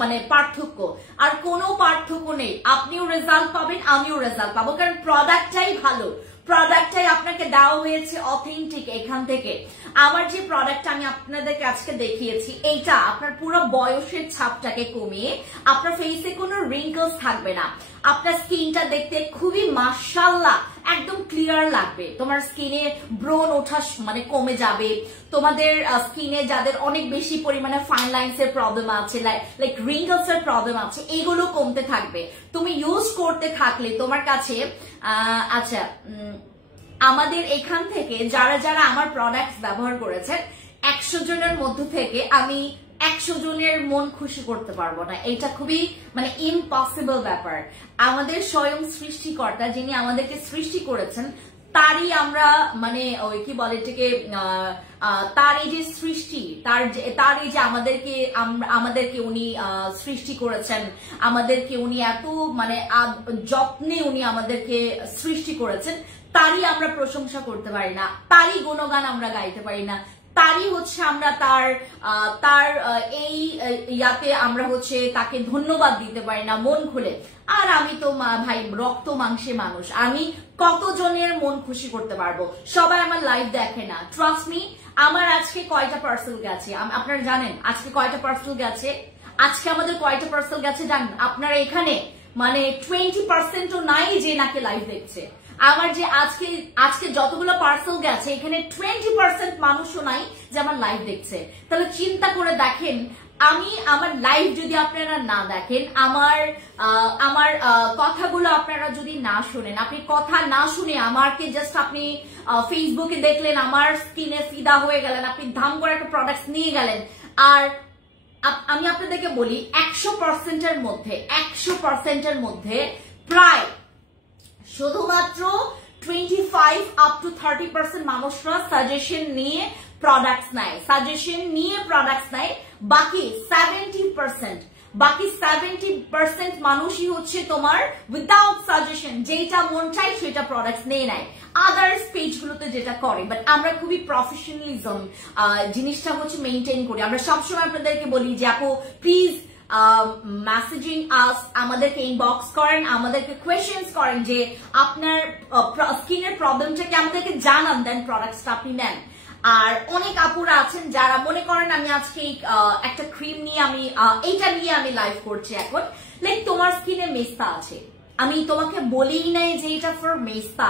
মানে পার্থক্য, আর কোনো পার্থক্য নেই। আপনিও রেজাল্ট পাবেন, আমিও রেজাল্ট পাবো, কারণ প্রোডাক্টটাই ভালো, প্রোডাক্টটাই আপনাকে দেওয়া হয়েছে অথেন্টিক। এখান থেকে আমার যে প্রোডাক্ট আমি আপনাদেরকে আজকে দেখিয়েছি, এইটা আপনার পুরো বয়সের ছাপটাকে কমিয়ে আপনার ফেসে কোনো রিঙ্কলস থাকবে না, আপনার স্কিনটা দেখতে খুবই মাশাআল্লাহ একদম ক্লিয়ার লাগবে, তোমার স্কিনে ব্রোন ওঠা মানে কমে যাবে, তোমাদের স্কিনে যাদের অনেক বেশি পরিমাণে ফাইন লাইন্স এর প্রবলেম আছে, লাইক রিঙ্কলস এর প্রবলেম আছে, এগুলো কমতে থাকবে তুমি ইউজ করতে থাকলে তোমার কাছে। আচ্ছা, আমাদের এখান থেকে যারা যারা আমার প্রোডাক্টস ব্যবহার করেছেন 100 জনের মধ্য থেকে আমি 100 জনের মন খুশি করতে পারবো না, এটা খুবই মানে ইম্পসিবল ব্যাপার। আমাদের স্বয়ং সৃষ্টিকর্তা যিনি আমাদেরকে সৃষ্টি করেছেন তারই আমরা মানে ওই কি বলে এটাকে তার এই যে সৃষ্টি, তার এই যে আমাদেরকে উনি সৃষ্টি করেছেন, আমাদেরকে উনি এত মানে যত্নে উনি আমাদেরকে সৃষ্টি করেছেন, তারই আমরা প্রশংসা করতে পারি না, তারই গুণগান আমরা গাইতে পারি না, তারই হচ্ছে আমরা তার এই ইয়াতে আমরা হচ্ছে তাকে ধন্যবাদ দিতে পারি না মন খুলে। আর আমি তো ভাই রক্ত মাংসে মানুষ, আমি কতজনের মন খুশি করতে পারবো? সবাই আমার লাইভ দেখে না, ট্রাস্ট মি। আমার আজকে কয়টা পার্সেল গেছে আপনারা জানেন? আজকে কয়টা পার্সেল গেছে? আজকে আমাদের কয়টা পার্সেল গেছে জানেন আপনারা? এখানে মানে 20%ও নাই যে নাকি লাইভ দেখছে। আমার যে আজকে যতগুলো পার্সেল গেছে এখানে 20% মানুষও নাই যে আমার লাইভ দেখছে। তাহলে চিন্তা করে দেখেন, আমি আমার লাইভ যদি আপনারা না দেখেন, আমার কথাগুলো আপনারা যদি না শুনেন, আপনি কথা না শুনে আমাকে জাস্ট আপনি ফেসবুকে দেখলেন, আমার স্কিনে ফিদা হয়ে গেলেন, আপনি ধাম করে একটা প্রোডাক্ট নিয়ে গেলেন, আর আমি আপনাদেরকে বলি 100%-এর মধ্যে প্রায় শুধুমাত্র 25 up to 30% মানুষরা সাজেশন নিয়ে প্রোডাক্টস নেয়, বাকি 70% মানুষই হচ্ছে তোমার উইদাউট সাজেশন, যেটা মন চাই সেটা প্রোডাক্টস নিয়ে নেয়, আদার্স পেজগুলোতে যেটা করে। বাট আমরা খুবই প্রফেশনালিজম জিনিসটা হচ্ছে মেনটেন করি। আমরা সবসময় আপনাদেরকে বলি যে আপু প্লিজ মেসেজিং আস, আমাদেরকে ইনবক্স করেন, আমাদেরকে কোয়েশ্চেন্স করেন যে আপনার স্কিনের প্রবলেমটাকে আমাদেরকে জানান, দেন প্রোডাক্টসটা আপনি নেন। আর অনেক আপুরা আছেন যারা মনে করেন আমি আজকে একটা ক্রিম নিয়ে এইটা নিয়ে আমি লাইভ করছি এখন, লাইক তোমার স্কিনে মেস্তা আছে, আমি তোমাকে বলিই নাই যে এটা ফর মেস্তা,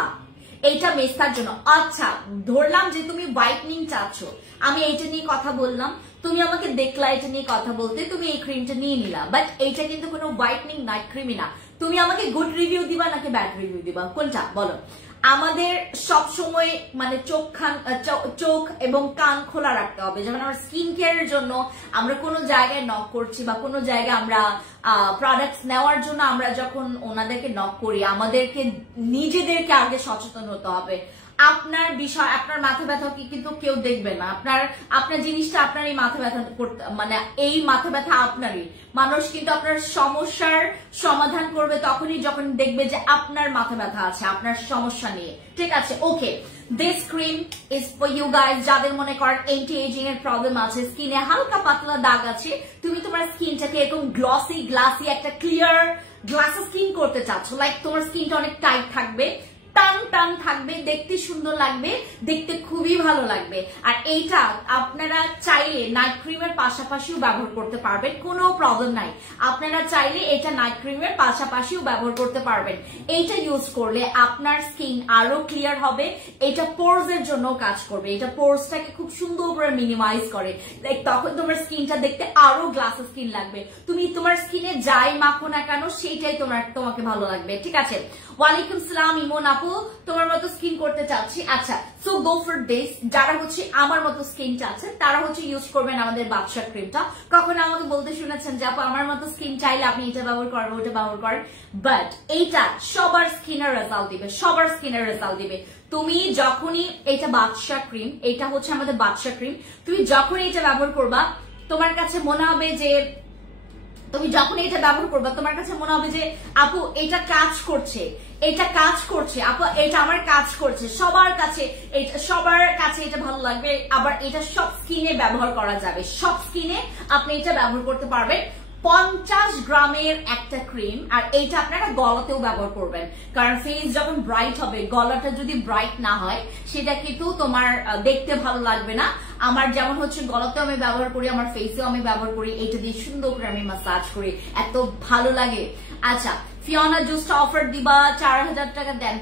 এইটা মেস্তার জন্য। আচ্ছা ধরলাম যে তুমি হোয়াইটনিং চাচ্ছ, আমি এইটা নিয়ে কথা বললাম, তুমি আমাকে দেখলা এটা নিয়ে কথা বলতে, তুমি এই ক্রিমটা নিয়ে নিলা, বাট এইটা কিন্তু কোনো হোয়াইটনিং নাইট ক্রিমই না। তুমি আমাকে গুড রিভিউ দিবা নাকি ব্যাড রিভিউ দিবা, কোনটা বলো? আমাদের সব সময় মানে চোখ এবং কান খোলা রাখতে হবে। যেমন আমার স্কিন কেয়ারের জন্য আমরা কোনো জায়গায় নক করছি বা কোনো জায়গায় আমরা প্রোডাক্টস নেওয়ার জন্য আমরা যখন ওনাদেরকে নক করি, আমাদেরকে নিজেদেরকে আগে সচেতন হতে হবে। আপনার বিষয়, আপনার মাথা ব্যথা কিন্তু কেউ দেখবে না, আপনার জিনিসটা আপনার এই মাথা ব্যথা মানে এই মাথা ব্যথা আপনারই। মানুষ কিন্তু আপনার সমস্যার সমাধান করবে তখনই যখন দেখবে যে আপনার মাথা ব্যথা আছে, আপনার সমস্যা নিয়ে। ঠিক আছে, okay, this cream is for you guys যাদের মনে করেন এন্টি এজিং এর প্রবলেম আছে, স্কিনে হালকা পাতলা দাগ আছে, তুমি তোমার স্কিনটাকে এরকম গ্লাসি একটা ক্লিয়ার গ্লাসি স্কিন করতে চাচ্ছ, লাইক তোমার স্কিনটা অনেক টাইট থাকবে, টান থাকবে, দেখতে সুন্দর লাগবে, দেখতে খুবই ভালো লাগবে। আর এইটা আপনারা চাইলে নাইট ক্রিমের পাশাপাশিও ব্যবহার করতে পারবেন, কোনো প্রবলেম নাই। আপনারা চাইলে এটা নাইট ক্রিমের পাশাপাশিও ব্যবহার করতে পারবেন। এইটা ইউজ করলে আপনার স্কিন আরো ক্লিয়ার হবে, এটা পোরস এর জন্য কাজ করবে, এটা পোরসটাকে খুব সুন্দর করে মিনিমাইজ করে, তখন তোমার স্কিনটা দেখতে আরো গ্লাসি স্কিন লাগবে। তুমি তোমার স্কিনে যাই মাখো না কেন সেইটাই তোমাকে ভালো লাগবে। ঠিক আছে, ওয়ালাইকুম সালাম ইমন আপু, তোমার মতো স্কিন করতে চাচ্ছি। আচ্ছা, সো গো ফর দিস। যারা হচ্ছে আমার মতো স্কিন চাচ্ছেন তারা হচ্ছে ইউজ করবেন আমাদের বাদশা ক্রিমটা। কখনো আমাকে বলতে শুনেছেন যে আপু আমার মতো স্কিন চাইলে আপনি এটা ব্যবহার করেন, ওটা ব্যবহার করেন, বাট এইটা সবার স্কিনের রেজাল্ট দিবে, তুমি যখনই এটা বাদশা ক্রিম, এটা হচ্ছে আমাদের বাদশা ক্রিম, তুমি যখনই এটা ব্যবহার করবা তোমার কাছে মনে হবে যে তুমি যখন এটা ব্যবহার করবে তোমার কাছে মনে হবে যে আপু এটা কাজ করছে, এটা কাজ করছে, আপু এটা আমার কাজ করছে, সবার কাছে এটা ভালো লাগবে। আবার এটা সব স্কিনে ব্যবহার করা যাবে, সব স্কিনে আপনি এটা ব্যবহার করতে পারবেন। 50 গ্রামের একটা ক্রিম, আর এইটা আপনারা গলাতেও ব্যবহার করবেন, কারণ ফেস যখন ব্রাইট হবে, গলাটা যদি ব্রাইট না হয় সেটা কিন্তু তোমার দেখতে ভালো লাগবে না। আমার যেমন হচ্ছে গলাতেও আমি ব্যবহার করি, আমার ফেসেও আমি ব্যবহার করি, এইটা দিয়ে সুন্দর করে আমি মাসাজ করি, এত ভালো লাগে। আচ্ছা, ফিওনা জুসটা অফার দিবা, 4000 টাকা দেন।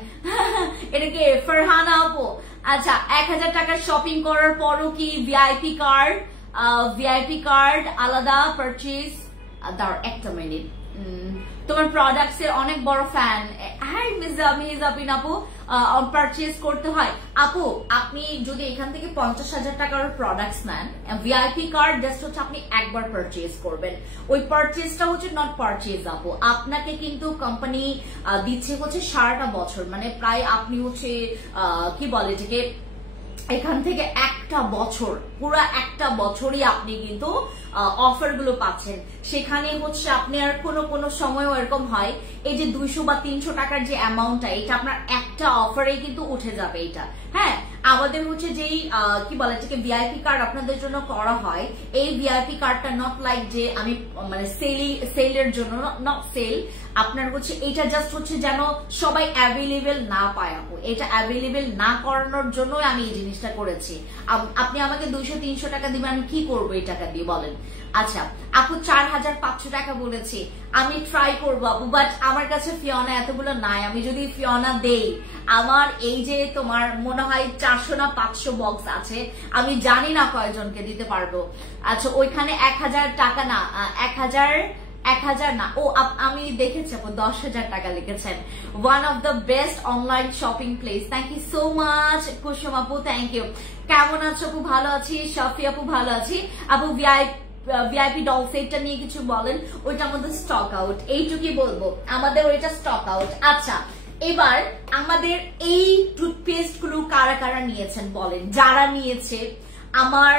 এটা কি ফারহানা আপু? আচ্ছা, 1000 টাকার শপিং করার পরও কি ভিআইপি কার্ড আলাদা পারচেজ? দাঁড়াও একটা মিনিট, তোমার প্রোডাক্টস এর অনেক বড় ফ্যান। হ্যাঁ মিজাবিন আপু, পারচেজ করতে হয়। আপু আপনি যদি এখান থেকে 50,000 টাকার প্রোডাক্টস নেন, ভিআইপি কার্ড জাস্ট হচ্ছে আপনি একবার পারচেজ করবেন, ওই পারচেজটা হচ্ছে নট পারচেজ আপু, আপনাকে কিন্তু কোম্পানি দিচ্ছে হচ্ছে সারাটা বছর, মানে প্রায় আপনি হচ্ছে কি বলে এটাকে, এখান থেকে একটা বছর, পুরো একটা বছরই আপনি কিন্তু অফার গুলো পাচ্ছেন। সেখানে হচ্ছে আপনি আর কোনো সময় এরকম হয় এই যে 200 বা 300 টাকার যে অ্যামাউন্টটা, এটা আপনার একটা অফারে কিন্তু উঠে যাবে এটা। হ্যাঁ, আমাদের হচ্ছে যেই কি বলে এটাকে ভিআইপি কার্ড আপনাদের জন্য করা হয়, এই ভিআইপি কার্ডটা নট লাইক যে আমি মানে সেলের জন্য, নট সেল, আপনার হচ্ছে এটা জাস্ট হচ্ছে যেন সবাই অ্যাভেলেবেল না পায় আপু, এটা অ্যাভেলেবেল না করানোর জন্য আমি এই জিনিসটা করেছি। আপনি আমাকে 200-300 টাকা দিবেন, আমি কি করবো এই টাকা দিয়ে বলেন? আচ্ছা আপু 4500 টাকা বলেছি, আমি ট্রাই করবো আপু, বাট আমার কাছে ফিওনা এতগুলো নাই। আমি যদি ফিওনা দেই, আমার এই যে তোমার মনে হয় 400 না 500 বক্স আছে, আমি জানি না কয়জনকে দিতে পারবো। আচ্ছা ওইখানে 1000 টাকা না, 1000 না, ও আমি দেখেছি আপু 10,000 টাকা লিখেছেন। One of the best online shopping place, thank you so much Kusum আপু, থ্যাংক ইউ। কেমন আছো আপু? ভালো আছি। শাফি আপু ভালো আছি। আপু ভিআইপি ডল সেটটা নিয়ে কিছু বলেন। ওইটা আমাদের স্টক আউট, এইটুকুই বলবো, আমাদের ওইটা স্টক আউট। আচ্ছা এবার আমাদের এই টুথপেস্ট গুলো কারা কারা নিয়েছেন বলেন? যারা নিয়েছে, আমার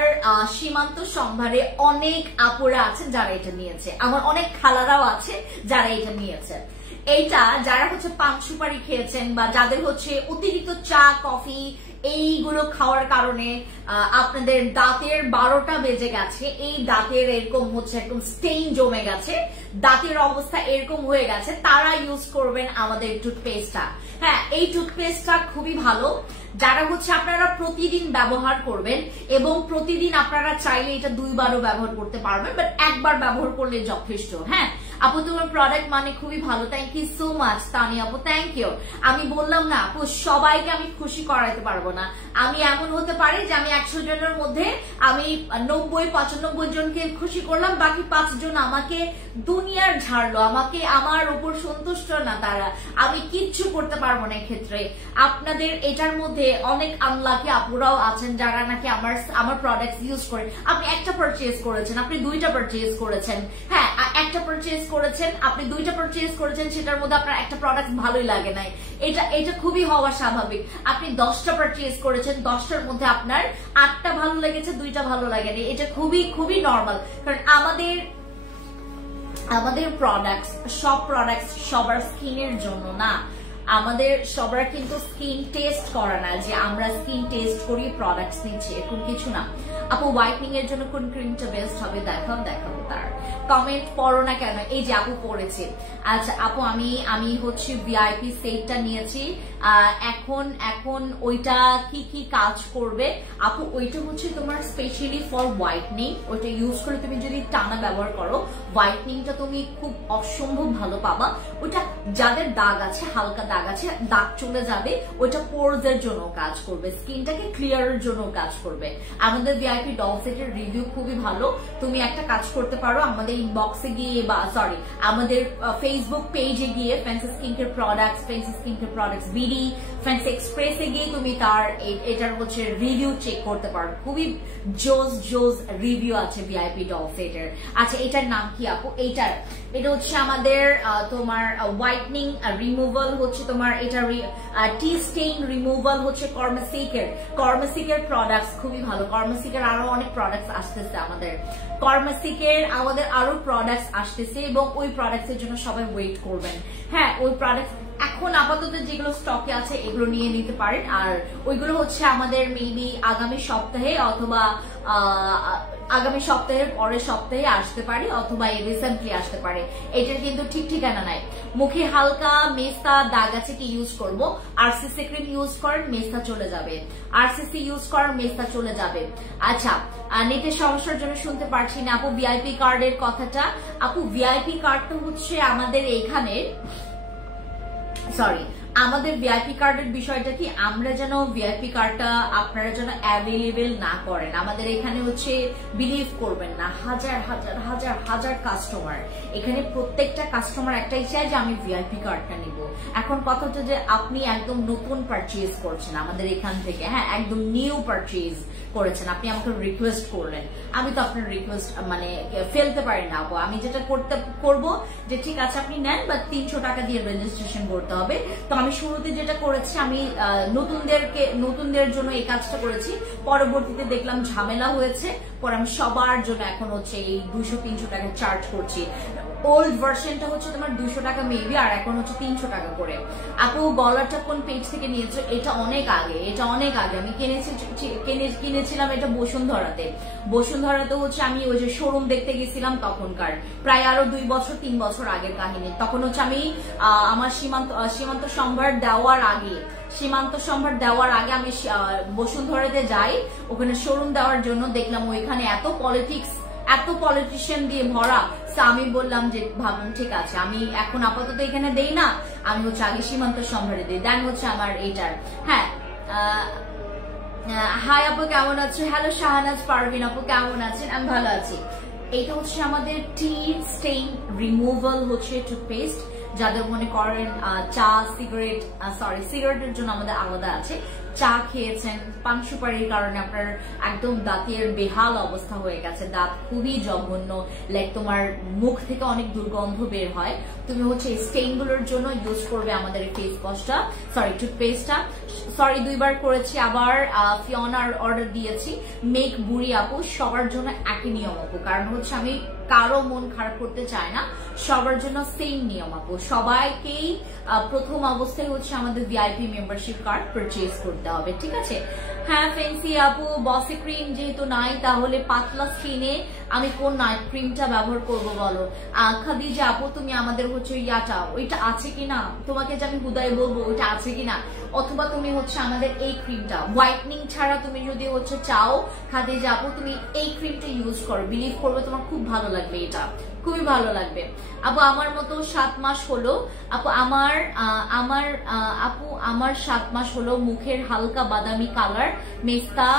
সীমান্ত সম্ভারে অনেক আপুরা আছেন যারা এটা নিয়েছে, আমার অনেক খালারাও আছে যারা এটা নিয়েছে। এইটা যারা হচ্ছে পান সুপারি খেয়েছেন বা যাদের হচ্ছে অতিরিক্ত চা কফি এইগুলো খাওয়ার কারণে আপনাদের দাঁতের 12টা বেজে গেছে, এই দাঁতের এরকম হচ্ছে একদম স্টেইন জমে গেছে, দাঁতের অবস্থা এরকম হয়ে গেছে, তারা ইউজ করবেন আমাদের টুথপেস্টটা। হ্যাঁ, এই টুথপেস্টটা খুবই ভালো, যারা হচ্ছে আপনারা প্রতিদিন ব্যবহার করবেন এবং প্রতিদিন আপনারা চাইলে এটা 2 বারও ব্যবহার করতে পারবেন, বাট একবার ব্যবহার করলে যথেষ্ট। হ্যাঁ আপু তোমার প্রোডাক্ট মানে খুবই ভালো, থ্যাংক ইউ সো মাচ তানি আপু, থ্যাংক ইউ। আমি বললাম না আপু সবাইকে আমি খুশি করাইতে পারবো না, আমি এমন হতে পারে যে আমি 100 জনের মধ্যে আমি 90-95 জনকে খুশি করলাম, বাকি 5 জন আমাকে দুনিয়ার ঝাড়লো, আমাকে আমার উপর সন্তুষ্ট না তারা, আমি কিচ্ছু করতে পারবো না। এক্ষেত্রে আপনাদের এটার মধ্যে অনেক আনলাকি আপুরাও আছেন যারা নাকি আমার প্রোডাক্ট ইউজ করে, আপনি একটা পারচেজ করেছেন, আপনি 2টা পারচেজ করেছেন, হ্যাঁ একটা পারচেজ করেছেন, আপনি 2টা পারচেজ করেছেন, সেটার মধ্যে আপনার একটা প্রোডাক্ট ভালোই লাগে নাই, এটা খুবই হওয়া স্বাভাবিক। আপনি 10টা পারচেজ করেছেন, 10টার মধ্যে আপনার 8টা ভালো লেগেছে, 2টা ভালো লাগেনি, এটা খুবই নর্মাল, কারণ আমাদের প্রোডাক্টস সবার স্কিনের জন্য না, আমাদের সবার কিন্তু স্কিন টেস্ট করা না যে আমরা স্কিন টেস্ট করি প্রোডাক্টস নিচ্ছি, এরকম কিছু না। আপু হোয়াইটনিং এর জন্য কোন ক্রিমটা বেস্ট হবে? দেখাবো তার কমেন্ট পড়ো না কেন, এই যে আপু পড়েছে। আচ্ছা আপু আমি হচ্ছে ভিআইপি সেটটা নিয়েছি, এখন ওইটা কি কাজ করবে আপু? ওইটা হচ্ছে তোমার স্পেশালি ফর হোয়াইটনিং, ওইটা ইউজ করে তুমি যদি টানা ব্যবহার করো হোয়াইটনিংটা তুমি খুব অসম্ভব ভালো পাবা। ওইটা যাদের দাগ আছে, হালকা দাগ আছে, দাগ চলে যাবে, ওইটা পোরস এর জন্য কাজ করবে, স্কিনটাকে ক্লিয়ারের জন্য কাজ করবে। আমাদের ভিআইপি ডল সেটের রিভিউ খুবই ভালো, তুমি একটা কাজ করতে পারো, আমাদের ইনবক্সে গিয়ে বা আমাদের ফেসবুক পেজে গিয়ে fancy skin care products BD fancy এক্সপ্রেসে গিয়ে তুমি তার এটার হচ্ছে রিভিউ চেক করতে পারো, খুবই জোজ রিভিউ আছে ভিআইপি ডল সেটের। আচ্ছা এটার নাম কি আপু? এটা হচ্ছে আমাদের তোমার হোয়াইটনিং রিমুভাল হচ্ছে তোমার, এটা টি স্টেইন রিমুভাল হচ্ছে কর্মাসিকের প্রোডাক্টস খুবই ভালো। কর্মাসিকের আরো অনেক প্রোডাক্টস আসতেছে আমাদের, আরো প্রোডাক্টস আসতেছে এবং ওই প্রোডাক্টস এর জন্য সবাই ওয়েট করবেন। হ্যাঁ ওই প্রোডাক্টস এখন আপাতত যেগুলো স্টকে আছে এগুলো নিয়ে নিতে পারেন, আর ওইগুলো হচ্ছে আমাদের মেবি আগামী সপ্তাহে অথবা আগামী সপ্তাহের পরের সপ্তাহে আসতে পারে অথবা রিসেন্টলি আসতে পারে, এটার কিন্তু ঠিক ঠিকানা নাই। মুখে হালকা মেস্তা দাগ আছে কি ইউজ করব? আরসিসি ক্রিম ইউজ করেন মেস্তা চলে যাবে, আরসিসি ইউজ করেন মেস্তা চলে যাবে। আচ্ছা নেটের সমস্যার জন্য শুনতে পারছি না আপু ভিআইপি কার্ডের কথাটা। আপু ভিআইপি কার্ডটা হচ্ছে আমাদের এইখানে, সরি আমাদের ভিআইপি কার্ডের বিষয়টা কি, আমরা যেন ভিআইপি কার্ডটা আপনারা যেন অ্যাভেলেবেল না করেন। আমাদের এখানে হচ্ছে বিলিভ করবেন না, হাজার হাজার হাজার হাজার কাস্টমার, এখানে প্রত্যেকটা কাস্টমার একটাই চায় যে আমি ভিআইপি কার্ডটা নিব। এখন কথা হচ্ছে যে আপনি একদম নতুন পারচেজ করছেন আমাদের এখান থেকে, হ্যাঁ একদম নিউ পারচেজ করেছেন, আপনি আমাকে রিকোয়েস্ট করলেন, আমি তো আপনার রিকোয়েস্ট মানে ফেলতে পারি না আপু। আমি যেটা করব যে ঠিক আছে আপনি নেন, বা 300 টাকা দিয়ে রেজিস্ট্রেশন করতে হবে। তো আমি শুরুতে যেটা করেছি, আমি নতুনদের জন্য এই কাজটা করেছি, পরবর্তীতে দেখলাম ঝামেলা হয়েছে, পরে আমি সবার জন্য এখন হচ্ছে এই 200-300 টাকা চার্জ করছি। ওল্ড ভার্সনটা হচ্ছে তোমার 200 টাকা মেবি, আর এখন হচ্ছে 300 টাকা করে। আপু গলাটা কোন পেজ থেকে নিয়েছো? এটা অনেক আগে আমি কিনেছিলাম এটা বসুন্ধরাতে হচ্ছে আমি ওই যে শোরুম দেখতে গেছিলাম তখনকার, প্রায় আরো 2 বছর 3 বছর আগের কাহিনী। তখন হচ্ছে আমি আমার সীমান্ত সম্ভার দেওয়ার আগে আমি বসুন্ধরাতে যাই, ওখানে শোরুম দেওয়ার জন্য দেখলাম ওইখানে এত পলিটিশিয়ান দিয়ে ভরা। আমি বললাম যে ভাবলাম ঠিক আছে আমি এখন আপাতত এখানে দেই না, আমি হচ্ছে আগে সীমান্ত সম্ভারে দিই, দেন হচ্ছে আমার এইটার। হ্যাঁ হাই আপু কেমন আছো? হ্যালো শাহানাজ পারভিন আপু কেমন আছেন? আমি ভালো আছি। এটা হচ্ছে আমাদের টি স্টেইন রিমুভাল হচ্ছে টুথপেস্ট, যাদের মনে করেন চা সিগারেটের জন্য আমাদের আলাদা আছে, চা খেয়েছেন, পান সুপারির কারণে আপনার একদম দাঁতের বেহাল অবস্থা হয়ে গেছে, দাঁত খুবই জঘন্য, লাইক তোমার মুখ থেকে অনেক দুর্গন্ধ বের হয়, তুমি হচ্ছে স্টেইন গুলোর জন্য ইউজ করবে আমাদের ফেস ওয়াশটা, টুথপেস্টটা। 2 বার করেছি, আবার ফিওনার অর্ডার দিয়েছি। মেক বুড়ি আপু সবার জন্য একই নিয়ম আপু, কারণ হচ্ছে আমি কারো মন খারাপ করতে চায় না, সবার জন্য সেম নিয়ম আপু, সবাইকেই প্রথম অবস্থায় হচ্ছে আমাদের ভিআইপি মেম্বারশিপ কার্ড পারচেজ করতে হবে, ঠিক আছে? হ্যাঁ ফেন্সি আপু বসি ক্রিম যেহেতু নাই, তাহলে পাতলা স্কিনে আমি কোন নাইট ক্রিমটা ব্যবহার করব বলো? খাদিজা আপু তুমি আমাদের হচ্ছে ওইটা আছে কিনা, তোমাকে যে আমি হুদায় বলবো ওইটা আছে কিনা, অথবা তুমি হচ্ছে আমাদের এই ক্রিমটা হোয়াইটনিং ছাড়া তুমি যদি হচ্ছে চাও, খাদিজা আপু তুমি এই ক্রিমটা ইউজ করো, বিলিভ করবে তোমার খুব ভালো লাগবে, এটা খুবই ভালো লাগবে আপু। আমার মতো 7 মাস হলো আপু, আমার 7 মাস হলো, মুখের হালকা বাদামি কালার, মেস্তা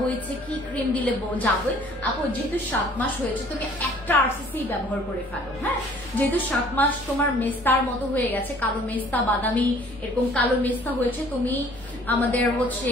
হয়েছে, কি ক্রিম দিলে যাবে আপু? যেহেতু 7 মাস হয়েছে তুমি একটা আরসিসি ব্যবহার করে ফেলো, হ্যাঁ যেহেতু 7 মাস তোমার মেস্তার মতো হয়ে গেছে, কালো মেস্তা বাদামি এরকম কালো মেস্তা হয়েছে, তুমি আমাদের হচ্ছে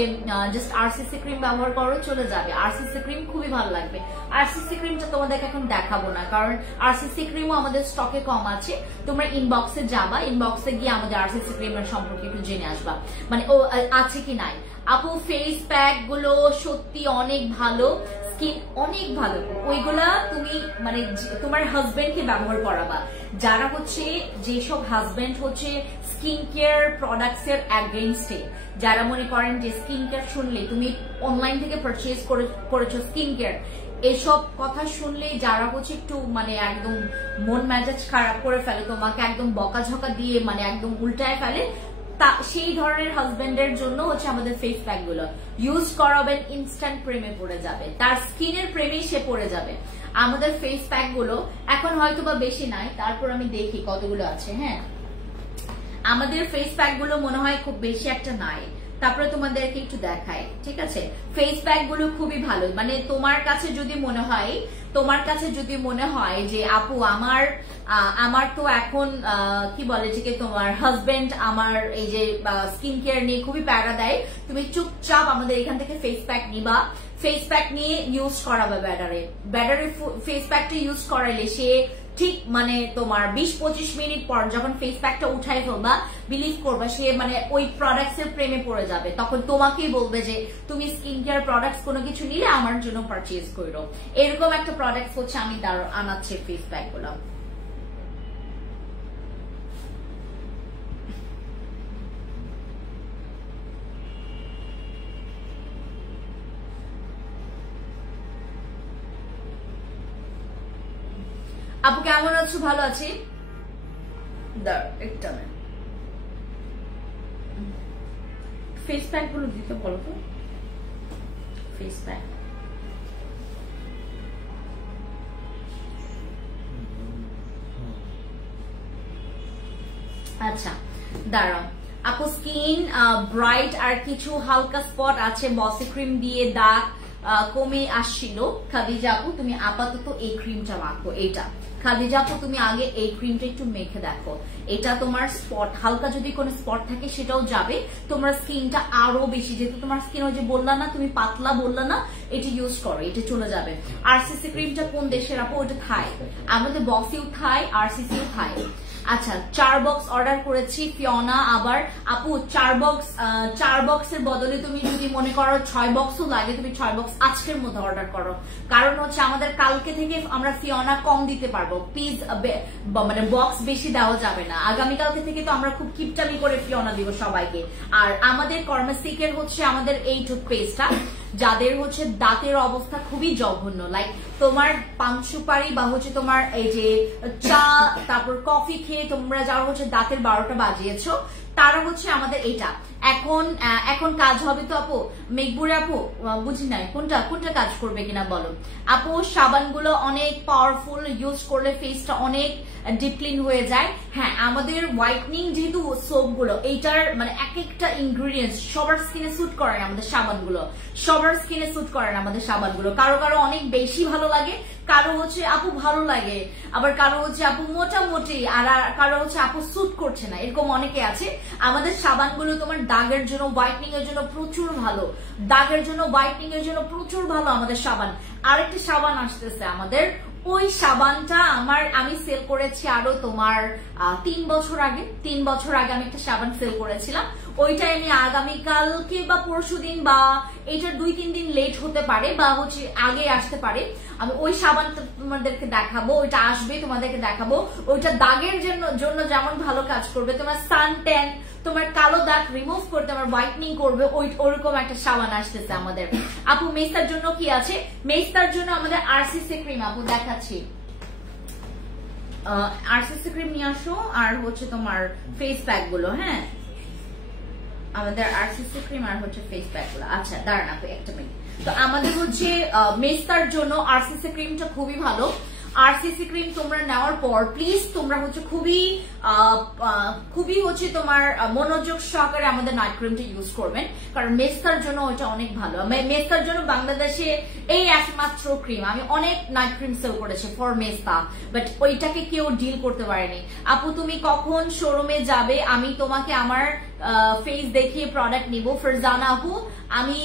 জাস্ট আরসিসি ক্রিম ব্যবহার করো, চলে যাবে। আরসিসি ক্রিম খুবই ভালো লাগবে। আরসিসি ক্রিমটা তোমাদের এখন দেখাবো না, কারণ আরসিসি ক্রিমও আমাদের স্টকে কম আছে, তোমরা ইনবক্সে যাবা, ইনবক্সে গিয়ে আমাদের আরসিসি ক্রিমের সম্পর্কে একটু জেনে আসবা, মানে ও আছে কি নাই। আপু ফেস প্যাক গুলো সত্যি অনেক ভালো, স্কিন অনেক ভালো, ওইগুলা তুমি মানে তোমার হাজবেন্ডকে ব্যবহার করাবা, যারা হচ্ছে যেসব হাজবেন্ড হচ্ছে স্কিন কেয়ার প্রোডাক্টস এর অ্যাগেইনস্টে, যারা মনে করেন যে স্কিন কেয়ার শুনলে তুমি অনলাইন থেকে পারচেজ করেছো স্কিন কেয়ার, এসব কথা শুনলে যারা হচ্ছে একটু মানে একদম মন মেজাজ খারাপ করে ফেলে, তোমাকে একদম বকাঝকা দিয়ে মানে একদম উল্টায় ফেলে, সেই ধরনের হাজবেন্ডের জন্য হচ্ছে আমাদের ফেস প্যাক গুলো ইউজ করাবেন, ইনস্ট্যান্ট প্রেমে পড়ে যাবে, তার স্কিনের প্রেমেই সে পড়ে যাবে। আমাদের ফেস প্যাক গুলো এখন হয়তো বা বেশি নাই, তারপর আমি দেখি কতগুলো আছে। হ্যাঁ আমাদের ফেস প্যাক গুলো মনে হয় খুব বেশি একটা নাই, তারপরে তোমাদেরকে একটু দেখাই, ঠিক আছে? ফেস প্যাক গুলো খুবই ভালো, মানে তোমার কাছে যদি মনে হয় যে আপু আমার তো এখন কি বলে যে তোমার হাজবেন্ড আমার এই যে স্কিন কেয়ার নিয়ে খুবই প্যারা দেয়, তুমি চুপচাপ আমাদের এখান থেকে ফেস প্যাক নিবা, ফেস প্যাক নিয়ে ইউজ করাবে ব্যাটারে ফেস প্যাকটা ইউজ করাইলে সে ঠিক মানে তোমার 20-25 মিনিট পর যখন ফেস প্যাকটা উঠাই ফেলবা, বিলিভ করবা সে মানে ওই প্রোডাক্টস এর প্রেমে পড়ে যাবে, তখন তোমাকেই বলবে যে তুমি স্কিন কেয়ার প্রোডাক্টস কোনো কিছু নিলে আমার জন্য পারচেজ করো। এরকম একটা প্রোডাক্টস হচ্ছে আমি আনাচ্ছি ফেস প্যাক গুলো। আপু কেমন আছো? ভালো আছি। একটা ফেস প্যাক গুলো দিতে বলো তো, ফেস প্যাক। আচ্ছা দাঁড়াও আপু, স্কিন ব্রাইট আর কিছু হালকা স্পট আছে, বসি ক্রিম দিয়ে দাগ কমে আসছিল। খাদিজা আপু তুমি আপাতত এই ক্রিমটা মাখো, এইটা খাদিজা আপু তুমি আগে এই ক্রিমটা একটু মেখে দেখো, এটা তোমার স্পট হালকা যদি কোনো স্পট থাকে সেটাও যাবে, তোমার স্কিনটা আরো বেশি, যেহেতু তোমার স্কিন ওই যে বললা না তুমি পাতলা বললা না, এটা ইউজ করো, এটা চলে যাবে। আরসিসি ক্রিমটা কোন দেশের আপু? ওটা থাই, আমাদের বক্সিও থাই, আরসিসিও থাই। আচ্ছা 4 বক্স অর্ডার করেছি ফিওনা। আবার আপু 4 বক্সের বদলে তুমি যদি মনে করো 6 বক্সও লাগে, তুমি 6 বক্স আজকের মধ্যে অর্ডার করো, কারণ হচ্ছে আমাদের কালকে থেকে আমরা ফিওনা কম দিতে পারবো, পিস মানে বক্স বেশি দেওয়া যাবে না। আগামীকালকে থেকে তো আমরা খুব কিপটামি করে ফিওনা দিব সবাইকে। আর আমাদের কর্মাসিকের হচ্ছে আমাদের এই টুথপেস্টটা, যাদের হচ্ছে দাঁতের অবস্থা খুবই জঘন্য, লাইক তোমার পান সুপারি বা হচ্ছে তোমার এই যে চা তারপর কফি খেয়ে তোমরা যারা হচ্ছে দাঁতের 12টা বাজিয়েছো, তারা হচ্ছে আমাদের এটা এখন কাজ হবে তো আপু? মেঘবুড়ে আপু বুঝি নাই কোনটা কাজ করবে কিনা বলো আপু। সাবানগুলো অনেক পাওয়ারফুল, ইউজ করলে ফেসটা অনেক ডিপ্লিন হয়ে যায়। হ্যাঁ আমাদের হোয়াইটনিং যেহেতু সোপ গুলো এইটার মানে এক একটা ইনগ্রিডিয়েন্টস সবার স্কিনে স্যুট করে না, আমাদের সাবানগুলো সবার স্কিনে স্যুট করে না আমাদের সাবানগুলো, কারো কারো অনেক বেশি ভালো লাগে, কারো হচ্ছে আপু ভালো লাগে, আবার কারো হচ্ছে আপু মোটামুটি, আর কারো হচ্ছে আপু স্যুট করছে না, এরকম অনেকে আছে। আমাদের সাবানগুলো তোমার দাগের জন্য হোয়াইটনিং এর জন্য প্রচুর ভালো, দাগের জন্য হোয়াইটনিং এর জন্য প্রচুর ভালো আমাদের সাবান। আরেকটা সাবান আসতেছে আমাদের, ওই সাবানটা আমি সেল করেছি আরো তোমার 3 বছর আগে আমি একটা সাবান সেল করেছিলাম, ওইটাই আমি আগামীকালকে বা পরশুদিন বা এইটার 2-3 দিন লেট হতে পারে বা হচ্ছে আগে আসতে পারে, আমি ওই সাবানটা তোমাদেরকে দেখাবো, ওইটা আসবে তোমাদেরকে দেখাবো। ওইটা দাগের জন্য যেমন ভালো কাজ করবে, তোমার সান ট্যান তোমার কালো দাগ রিমুভ করতে, আমার হোয়াইটনিং করবে, ওরকম একটা সাবান আসতেছে আমাদের। আপু মেস্তার জন্য কি আছে? মেস্তার জন্য আমাদের আরসিসি ক্রিম আপু দেখাচ্ছি, আরসিসি ক্রিম নিয়ে আসো, আর হচ্ছে তোমার ফেস প্যাক গুলো। হ্যাঁ আমাদের আরসিসি ক্রিম আর হচ্ছে ফেস প্যাক গুলো। আচ্ছা দাঁড়ান আপু একটা মিনিট। তো আমাদের হচ্ছে মেস্তার জন্য আরসিসি ক্রিমটা খুবই ভালো। আরসিসি ক্রিম তোমরা নেওয়ার পর প্লিজ তোমরা হচ্ছে খুবই হচ্ছে তোমার মনোযোগ সহকারে আমাদের নাইট ক্রিমটা ইউজ করবেন, কারণ মেস্তার জন্য ওইটা অনেক ভালো। মেস্তার জন্য বাংলাদেশে এই একমাত্র ক্রিম, আমি অনেক নাইট ক্রিম সেল করেছি ফর মেস্তা, বাট ওইটাকে কেউ ডিল করতে পারেনি। আপু তুমি কখন শোরুমে যাবে? আমি তোমাকে আমার ফেস দেখিয়ে প্রোডাক্ট নিব। ফারজানা আপু আমি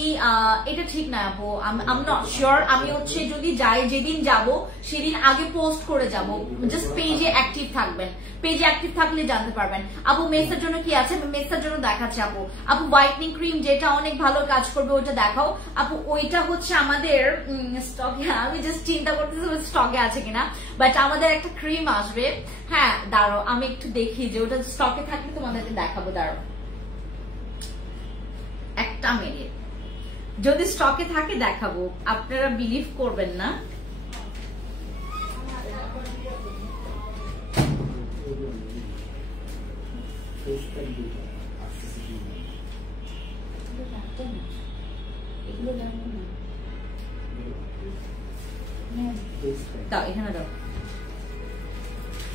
এটা ঠিক না আপু, আই এম নট শিওর। আমি হচ্ছে যদি যাই, যেদিন যাব সেদিন আগে পোস্ট করে যাব, জাস্ট পেজে অ্যাক্টিভ থাকবেন, পেজে অ্যাক্টিভ থাকলে জানতে পারবেন। আপু মেসের জন্য কি আছে? মেসের জন্য দেখাচ্ছে আপু। আপু হোয়াইটনিং ক্রিম যেটা অনেক ভালো কাজ করবে ওইটা দেখাও আপু। ওইটা হচ্ছে আমাদের স্টকে, আমি জাস্ট চিন্তা করতেছি স্টকে আছে কিনা, বাট আমাদের একটা ক্রিম আসবে। হ্যাঁ দাঁড়াও আমি একটু দেখি যে ওটা স্টকে থাকলে তোমাদেরকে দেখাবো, দাঁড়াও একটা মিনিট, যদি স্টকে থাকে দেখাবো, আপনারা বিলিভ করবেন না। দাও এখানে দাও,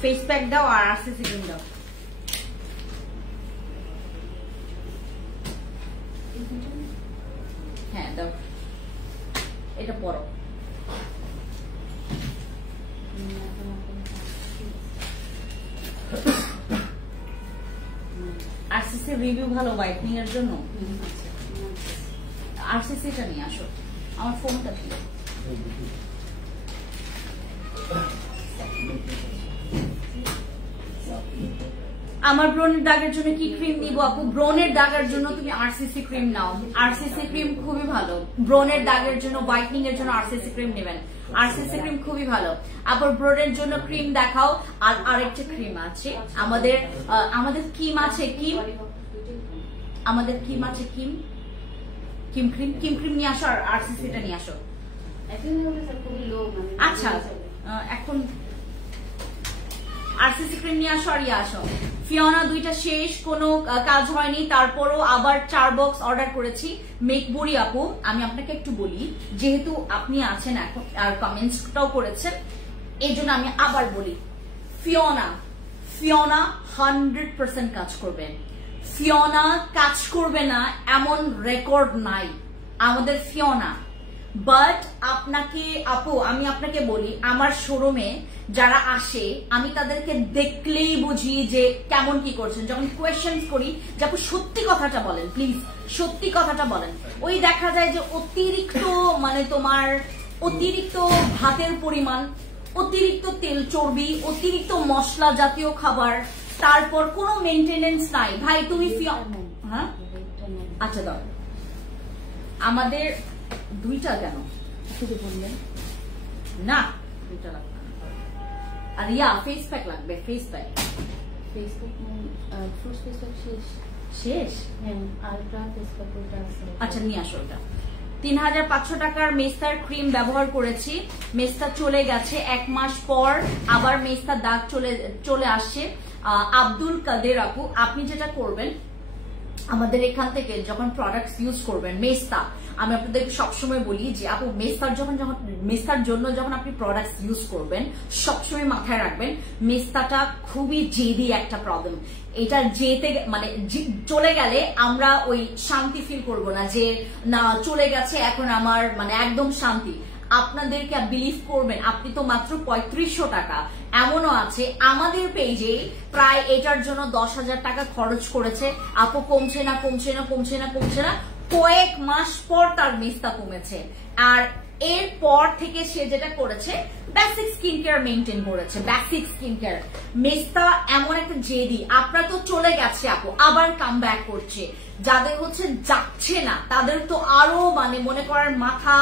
ফেস প্যাক দাও আর আরসিসি ক্রিম দাও। দাও, এটা পরো। আরসিসি রিভিউ ভালো হোয়াইটনিং এর জন্য। আরসিসিটা নিয়ে আসো, আমার ফোনটা কি আমার ব্রনের দাগের জন্য কি ক্রিম নিব আপু? ব্রনের দাগের জন্য তুমি আরসিসি ক্রিম নাও, আরসিসি ক্রিম খুবই ভালো। ব্রনের দাগের জন্য হোয়াইটনিং এর জন্য আরসিসি ক্রিম নেবেন, আরসিসি ক্রিম খুবই ভালো। আবার ব্রনের জন্য ক্রিম দেখাও। আর আরেকটা ক্রিম আছে আমাদের, আমাদের কিম আছে, কিম আমাদের কিম আছে, Kim Kim cream, Kim cream নিয়ে আসো আর আরসিসিটা নিয়ে আসো। আচ্ছা এখন আরসিসি ক্রিম নিয়ে আসো আর ইয়ে আসো। ফিওনা দুইটা শেষ, কোনো কাজ হয়নি, তারপরও আবার 4 বক্স অর্ডার করেছি। মেকবুড়ি আপু আমি আপনাকে একটু বলি, যেহেতু আপনি আছেন এখন আর কমেন্টসটাও করেছেন, এই জন্য আমি আবার বলি, ফিওনা 100% কাজ করবে। ফিওনা কাজ করবে না এমন রেকর্ড নাই আমাদের ফিওনা। বাট আপনাকে আপু আমি আপনাকে বলি, আমার শোরুমে যারা আসে আমি তাদেরকে দেখলেই বুঝি যে কেমন কি করছেন। যখন কোয়েশ্চেন করি যে আপু সত্যি কথাটা বলেন, প্লিজ সত্যি কথাটা বলেন, ওই দেখা যায় যে অতিরিক্ত মানে তোমার অতিরিক্ত ভাতের পরিমাণ, অতিরিক্ত তেল চর্বি, অতিরিক্ত মশলা জাতীয় খাবার, তারপর কোনো মেনটেনেন্স নাই। ভাই তুমি হ্যাঁ আচ্ছা দাও, আমাদের দুইটা কেন বললেন না, দুইটা লাগবে। আর ইয়া ফেস প্যাক লাগবে, ফেস প্যাক শেষ। আচ্ছা নিয়ে আসো ওটা। 3500 টাকার মেস্তার ক্রিম ব্যবহার করেছি, মেস্তা চলে গেছে 1 মাস পর, আবার মেস্তার দাগ চলে আসছে। আব্দুল কাদের আপু আপনি যেটা করবেন, আমাদের এখান থেকে যখন প্রোডাক্টস ইউজ করবেন মেস্তা, আমি আপনাদেরকে সবসময় বলি যে আপু মেস্তার জন্য যখন আপনি প্রোডাক্টস ইউজ করবেন সবসময় মাথায় রাখবেন মেস্তাটা খুবই জেদি একটা প্রবলেম। এটা যেতে মানে চলে গেলে আমরা ওই শান্তি ফিল করব না যে না চলে গেছে এখন আমার মানে একদম শান্তি। আপনাদেরকে বিলিভ করবেন, আপনি তো মাত্র 3500 টাকা, এমনও আছে আমাদের পেজে প্রায় এটার জন্য 10,000 টাকা খরচ করেছে। আপু কমছে না কমছে না কমছে না কমছে না, কয়েক মাস পর তার মেস্তা কমেছে। আর এরপর থেকে সে যেটা করেছে বেসিক স্কিন কেয়ার মেনটেন করেছে, বেসিক স্কিন কেয়ার। মেস্তা এমন একটা জেদি, আপনার তো চলে গেছে আপু আবার কাম ব্যাক করছে, যাদের হচ্ছে যাচ্ছে না তাদের তো আরো মানে মনে করার মাথা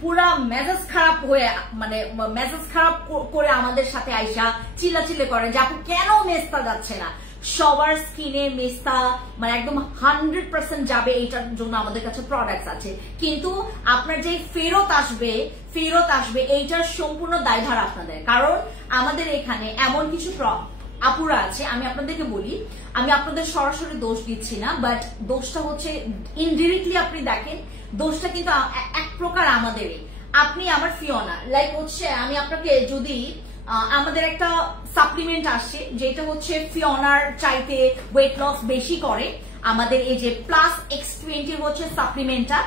পুরা মেজাজ খারাপ হয়ে মানে মেজাজ খারাপ করে আমাদের সাথে আইসা চিল্লাচিল্লি করে যে আপু কেন মেস্তা যাচ্ছে না। সবার স্কিনে মেস্তা মানে একদম 100% যাবে, এইটার জন্য আমাদের কাছে প্রোডাক্টস আছে। কিন্তু আপনার যে ফেরত আসবে এইটার সম্পূর্ণ দায়ভার আপনাদের, কারণ আমাদের এখানে এমন কিছু আপুরা আছে, আমি আপনাদেরকে বলি, আমি আপনাদের সরাসরি দোষ দিচ্ছি না, বাট দোষটা হচ্ছে ইনডিরেক্টলি আপনি দেখেন, দোষটা কিন্তু এক প্রকার আমাদেরই। আপনি আমার ফিওনা লাইক হচ্ছে আমি আপনাকে যদি আমাদের একটা সাপ্লিমেন্ট আসছে যেটা হচ্ছে ফিওনার চাইতে ওয়েট লস বেশি করে, আমাদের এই যে প্লাস X20 হচ্ছে সাপ্লিমেন্টটা,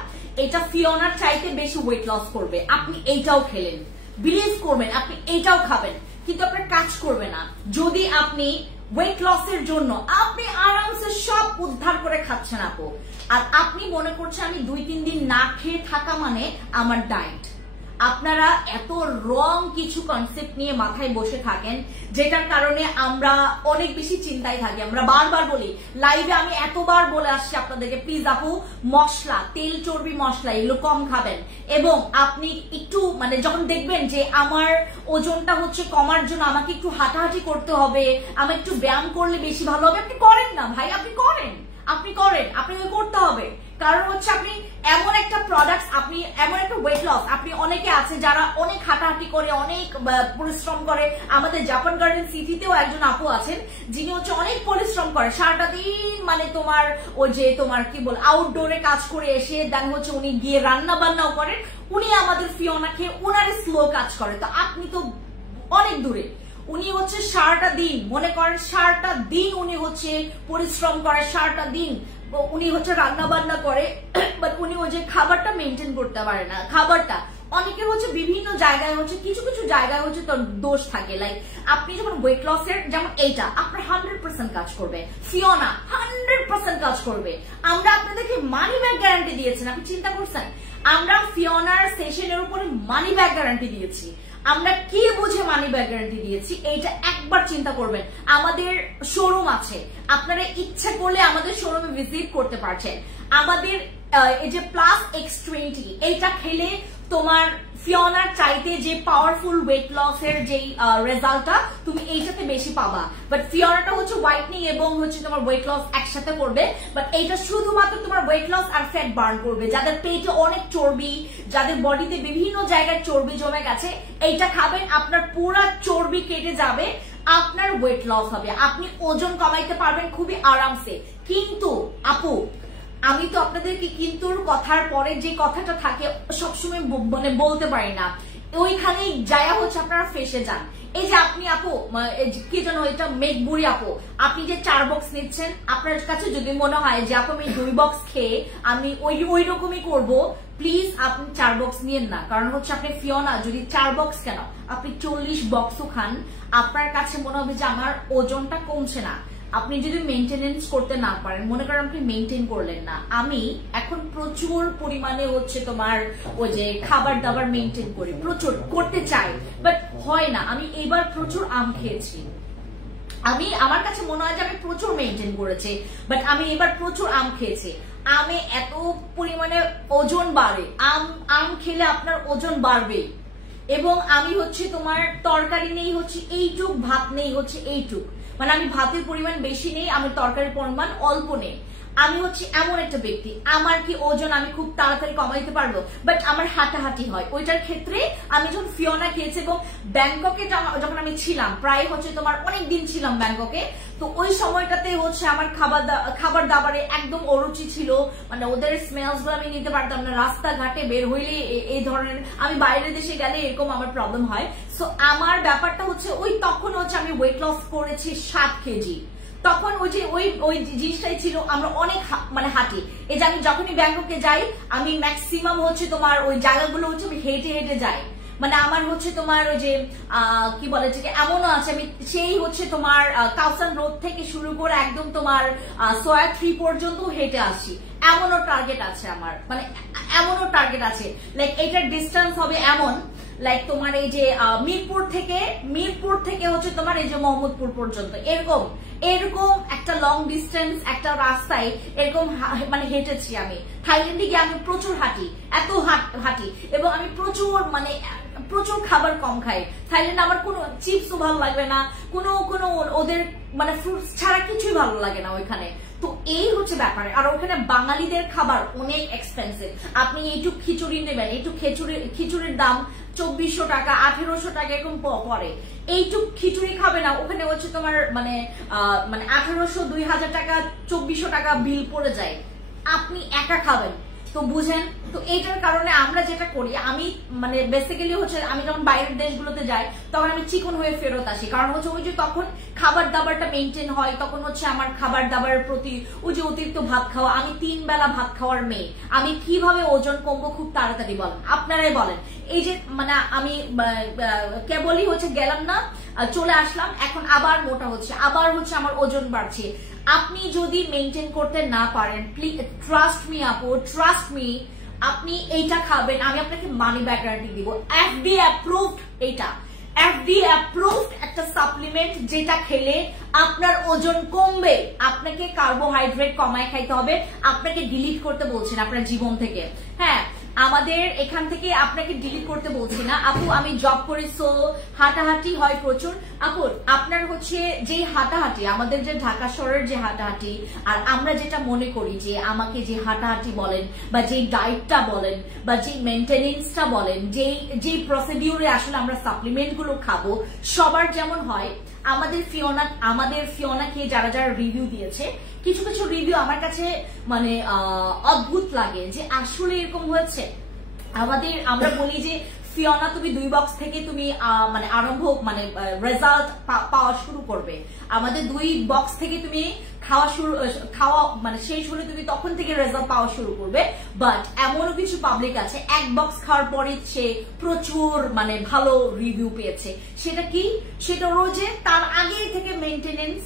এটা ফিওনার চাইতে বেশি ওয়েট লস করবে। আপনি এইটাও খেলেন, বিলিভ করবেন আপনি এইটাও খাবেন, কিন্তু আপনার কাজ করবে না। যদি আপনি ওয়েট লসের জন্য আপনি আরামসে সব উদ্ধার করে খাচ্ছেন আপু, আর আপনি মনে করছেন আমি 2-3 দিন না খেয়ে থাকা মানে আমার ডায়েট। আপনারা এত রং কিছু কনসেপ্ট নিয়ে মাথায় বসে থাকেন, যেটার কারণে আমরা অনেক বেশি চিন্তায় থাকি। আমরা বারবার বলি লাইভে, আমি এতবার বলে আসছি আপনাদেরকে, প্লিজ আপু মশলা, তেল চর্বি মশলা এগুলো কম খাবেন, এবং আপনি একটু মানে যখন দেখবেন যে আমার ওজনটা হচ্ছে কমার জন্য আমাকে একটু হাঁটাহাঁটি করতে হবে, আমার একটু ব্যায়াম করলে বেশি ভালো হবে, আপনি করেন না ভাই, আপনি করেন আপনাকে করতে হবে। কারণ হচ্ছে আপনি এমন একটা প্রোডাক্ট, আপনি এমন একটা ওয়েট লস, আপনি অনেকে আছে যারা অনেক হাঁটাহাঁটি করে অনেক পরিশ্রম করে। আমাদের জাপান গার্ডেন সিটিতেও একজন আপু আছেন যিনি হচ্ছে অনেক পরিশ্রম করে, সারাটা দিন মানে তোমার ওই যে তোমার কি বল আউটডোরে কাজ করে এসে দেন হচ্ছে উনি গিয়ে রান্না বান্নাও করেন, উনি আমাদের ফিওনা খেয়ে উনার স্লো কাজ করে। তো আপনি তো অনেক দূরে, উনি হচ্ছে সারাটা দিন মনে করেন সারাটা দিন উনি হচ্ছে পরিশ্রম করে, সারাটা দিন উনি হচ্ছে রান্না বান্না করে, বাট উনি ওই যে খাবারটা মেনটেন করতে পারে না। খাবারটা অনেকের হচ্ছে বিভিন্ন জায়গায় হচ্ছে কিছু কিছু জায়গায় হচ্ছে তোর দোষ থাকে। লাইক আপনি যখন ওয়েট লসের, যেমন এইটা আপনার 100% কাজ করবে, ফিওনা 100% কাজ করবে। আমরা আপনাদেরকে মানি ব্যাক গ্যারান্টি দিয়েছেন, আপনি চিন্তা করছেন? আমরা ফিওনার সেশনের উপরে মানি ব্যাক গ্যারান্টি দিয়েছি। আমরা কি বুঝে মানি ব্যাক গ্যারান্টি দিয়েছি এইটা একবার চিন্তা করবেন। আমাদের শোরুম আছে, আপনারা ইচ্ছে করলে আমাদের শোরুমে ভিজিট করতে পারছেন। আমাদের এই যে প্লাস X20 এইটা খেলে তোমার ফিওনার চাইতে যে পাওয়ারফুল ওয়েট লস এর যে রেজাল্টটা তুমি এইটাতে বেশি পাবা। বাট ফিওনাটা হচ্ছে হোয়াইটনিং এবং হচ্ছে তোমার ওয়েট লস একসাথে করবে, বাট এইটা শুধুমাত্র তোমার ওয়েট লস আর ফ্যাট বার্ন করবে। যাদের পেটে অনেক চর্বি, যাদের বডিতে বিভিন্ন জায়গায় চর্বি জমে গেছে, এইটা খাবেন, আপনার পুরো চর্বি কেটে যাবে, আপনার ওয়েট লস হবে, আপনি ওজন কমাইতে পারবেন খুবই আরামসে। কিন্তু আপু আমি তো আপনাদেরকে কিন্তু কথার পরে যে কথাটা থাকে সবসময় মানে বলতে পারি না, ওইখানে যায়া হচ্ছে আপনারা ফেসে যান। এই যে আপনি আপু কি যেন এটা মেঘবুড়ি আপু, আপনি যে 4 বক্স নিচ্ছেন, আপনার কাছে যদি মনে হয় যে আপু আমি 2 বক্স খেয়ে আমি ওই রকমই করবো, প্লিজ আপনি 4 বক্স নিয়েন না। কারণ হচ্ছে আপনি ফিওনা যদি 4 বক্স কেন আপনি 40 বক্সও খান, আপনার কাছে মনে হবে যে আমার ওজনটা কমছে না। আপনি যদি মেনটেনেন্স করতে না পারেন, মনে করেন আপনি মেনটেন করলেন না। আমি এখন প্রচুর পরিমাণে হচ্ছে তোমার ওই যে খাবার দাবার মেনটেন করি, প্রচুর করতে চাই, বাট হয় না। আমি এবার প্রচুর আম খেয়েছি, আমার কাছে মনে হয় যে আমি প্রচুর মেনটেন করেছি, বাট আমি এবার প্রচুর আম খেয়েছি। আমে এত পরিমাণে ওজন বাড়ে, আম খেলে আপনার ওজন বাড়বে। এবং আমি হচ্ছে তোমার তরকারি নেই হচ্ছে এইটুক, ভাত নেই হচ্ছে এইটুক, মানে আমি ভাতের পরিমাণ বেশি নেই, আমার তরকারির পরিমাণ অল্প নেই। আমি হচ্ছে এমন একটা ব্যক্তি, আমার কি ওজন আমি খুব তাড়াতাড়ি কমাইতে পারবো, বাট আমার হাঁটাহাঁটি হয়। ওইটার ক্ষেত্রে আমি যখন ফিওনা খেয়েছি এবং ব্যাংককে যখন আমি ছিলাম, প্রায় হচ্ছে তোমার অনেক দিন ছিলাম ব্যাংককে, তো ওই সময়টাতে হচ্ছে আমার খাবার দাবারে একদম অরুচি ছিল, মানে ওদের স্মেলস গুলো আমি নিতে পারতাম না। রাস্তাঘাটে বের হইলে এই ধরনের, আমি বাইরের দেশে গেলে এরকম আমার প্রবলেম হয়। সো আমার ব্যাপারটা হচ্ছে ওই তখন হচ্ছে আমি ওয়েট লস করেছি 7 কেজি। তখন ওই জিনিসটাই ছিল, আমরা অনেক মানে হাঁটি। এই যে আমি যখনই ব্যাংককে যাই, আমি ম্যাক্সিমাম হচ্ছে তোমার ওই জায়গাগুলো হচ্ছে আমি হেঁটে হেঁটে যাই। মানে আমার হচ্ছে তোমার ওই যে কি বলে যে এমনও আছে, আমি সেই হচ্ছে তোমার কাউসান রোড থেকে শুরু করে একদম তোমার সোয়া 3 পর্যন্ত হেঁটে আসি। এমনও টার্গেট আছে আমার, মানে এমনও টার্গেট আছে, লাইক এটার ডিস্টেন্স হবে এমন, লাইক তোমার এই যে মিরপুর থেকে হচ্ছে তোমার এই যে মোহাম্মদপুর পর্যন্ত, এরকম একটা লং ডিস্টেন্স একটা রাস্তায় এরকম মানে হেঁটেছি আমি। থাইল্যান্ডে গিয়ে আমি প্রচুর এত হাঁটি এবং আমি প্রচুর খাবার কম খাই। থাইল্যান্ডে আমার কোনো চিপসও ভালো লাগবে না, কোনো ওদের মানে ফ্রুটস ছাড়া কিছুই ভালো লাগে না ওইখানে। তো এই হচ্ছে ব্যাপার। আর ওখানে বাঙালিদের খাবার অনেক এক্সপেন্সিভ। আপনি এইটুক খিচুড়ি নেবেন, এইটুক খিচুড়ির দাম 2400 টাকা 1800 টাকা এরকম পরে। এইটুক খিচুড়ি খাবে না, ওখানে হচ্ছে তোমার মানে 1800 2000 টাকা 2400 টাকা বিল পড়ে যায়, আপনি একা খাবেন। তো বুঝেন, তো এইটার কারণে আমরা যেটা করি, আমি মানে বেসিক্যালি হচ্ছে আমি যখন বাইরের দেশগুলোতে যাই তখন আমি চিকন হয়ে ফেরত আসি। কারণ হচ্ছে ওই যে তখন খাবার দাবারটা মেনটেন হয়, তখন হচ্ছে আমার খাবার দাবারের প্রতি ওই যে অতিরিক্ত ভাত খাওয়া, আমি 3 বেলা ভাত খাওয়ার মেয়ে, আমি কিভাবে ওজন কমবো খুব তাড়াতাড়ি বলেন, আপনারাই বলেন। এই যে মানে আমি কেবলই হচ্ছে গেলাম না, চলে আসলাম, এখন আবার মোটা হচ্ছে, আবার হচ্ছে আমার ওজন বাড়ছে। আপনি যদি মেনটেন করতে না পারেন, প্লিজ ট্রাস্ট মি আপু, ট্রাস্ট মি, আপনি এইটা খাবেন, আমি আপনাকে মানি ব্যাক গ্যারান্টি দিব। FDA অ্যাপ্রুভড, এইটা FDA অ্যাপ্রুভড একটা সাপ্লিমেন্ট, যেটা খেলে আপনার ওজন কমবে। আপনাকে কার্বোহাইড্রেট কমায় খাইতে হবে, আপনাকে ডিলিট করতে বলছেন আপনার জীবন থেকে। হ্যাঁ, আমাদের এখান থেকে আপনাকে ডিলিট করতে বলছি না আপু। আমি জব করি, সো হাঁটাহাঁটি হয় প্রচুর। আপু আপনার হচ্ছে যে হাঁটাহাঁটি, আমাদের যে ঢাকা শহরের যে হাঁটাহাঁটি, আর আমরা যেটা মনে করি যে আমাকে যে হাঁটাহাঁটি বলেন বা যে ডায়েটটা বলেন বা যে মেনটেনেন্সটা বলেন, যে প্রসিডিউরে আসলে আমরা সাপ্লিমেন্ট গুলো খাবো, সবার যেমন হয়, আমাদের ফিওনা খেয়ে যারা রিভিউ দিয়েছে, কিছু কিছু রিভিউ আমার কাছে মানে অদ্ভুত লাগে যে আসলে এরকম হয়েছে। আমরা বলি যে ফিওনা তুমি 2 বক্স থেকে তুমি মানে আরম্ভ মানে রেজাল্ট পাওয়া শুরু করবে। আমাদের 2 বক্স থেকে তুমি খাওয়া মানে শেষ হলে তুমি তখন থেকে রেজাল্ট পাওয়া শুরু করবে। বাট এমনও কিছু পাবলিক আছে 1 বক্স খাওয়ার পরে সে প্রচুর মানে ভালো রিভিউ পেয়েছে। সেটা কি? সেটা হলো যে তার আগে থেকে মেইনটেনেন্স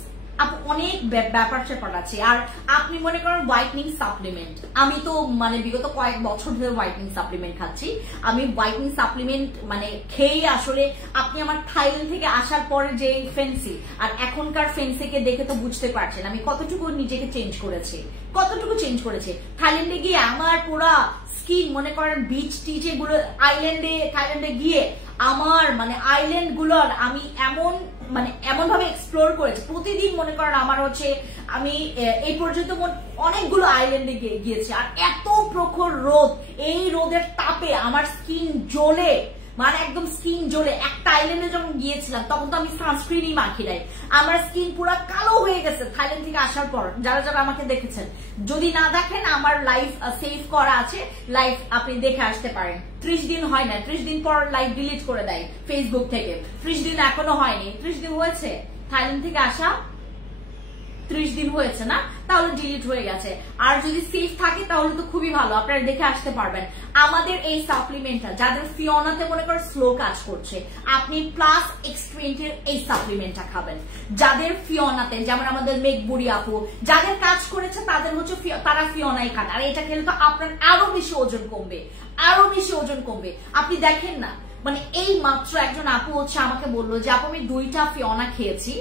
অনেক ব্যাপার স্যাপার আছে। আর আপনি মনে করেন হোয়াইটনিং সাপ্লিমেন্ট, আমি তো মানে বিগত কয়েক বছর ধরে হোয়াইটনিং সাপ্লিমেন্ট খাচ্ছি। আমি হোয়াইটনিং সাপ্লিমেন্ট মানে খেয়ে আসলে আপনি আমার থাইল্যান্ড থেকে আসার পরে যে ফেন্সি আর এখনকার ফেন্সিকে দেখে তো বুঝতে পারছেন আমি কতটুকু নিজেকে চেঞ্জ করেছি, কতটুকু চেঞ্জ করেছে। থাইল্যান্ডে গিয়ে আমার পুরা স্কিন মনে করেন বিচ টিচ এগুলো থাইল্যান্ডে গিয়ে আমার মানে আইল্যান্ড গুলোর আমি এমন ভাবে এক্সপ্লোর করেছি। প্রতিদিন মনে করেন আমার হচ্ছে আমি এই পর্যন্ত অনেকগুলো আইল্যান্ডে গিয়েছি। আর এত প্রখর রোদ, এই রোদের তাপে আমার স্কিন জ্বলে মানে একদম স্কিন জ্বলে। একটা আইল্যান্ডে যখন গিয়েছিলাম তখন তো আমি সানস্ক্রিনই মাখি নাই, আমার স্কিন পুরো কালো হয়ে গেছে থাইল্যান্ড থেকে আসার পর। যারা যারা আমাকে দেখেছেন, যদি না দেখেন আমার লাইভ সেভ করা আছে, লাইভ আপনি দেখে আসতে পারেন। 30 দিন হয় না, 30 দিন পর লাইভ ডিলিট করে দেয় ফেসবুক থেকে। 30 দিন এখনো হয়নি, 30 দিন হয়েছে থাইল্যান্ড থেকে আসা, 30 দিন হয়েছে না, তাহলে ডিলিট হয়ে গেছে। আর যদি সেফ থাকে তাহলে তো খুবই ভালো, আপনারা দেখে আসতে পারবেন। আমাদের এই সাপ্লিমেন্টটা যাদের ফিওনাতে মনে করেন স্লো কাজ করছে, আপনি প্লাস X20 এর এই সাপ্লিমেন্টটা খাবেন। যাদের ফিওনাতে, যেমন আমাদের মেঘবুড়ি আপু যাদের কাজ করেছে তাদের হচ্ছে তারা ফিওনাই খান। আর এটা খেলে তো আপনার আরো বেশি ওজন কমবে, আরো বেশি ওজন কমবে। আপনি দেখেন না মানে এই মাত্র একজন আপু হচ্ছে আমাকে বললো যে আপু আমি 2টা ফিওনা খেয়েছি,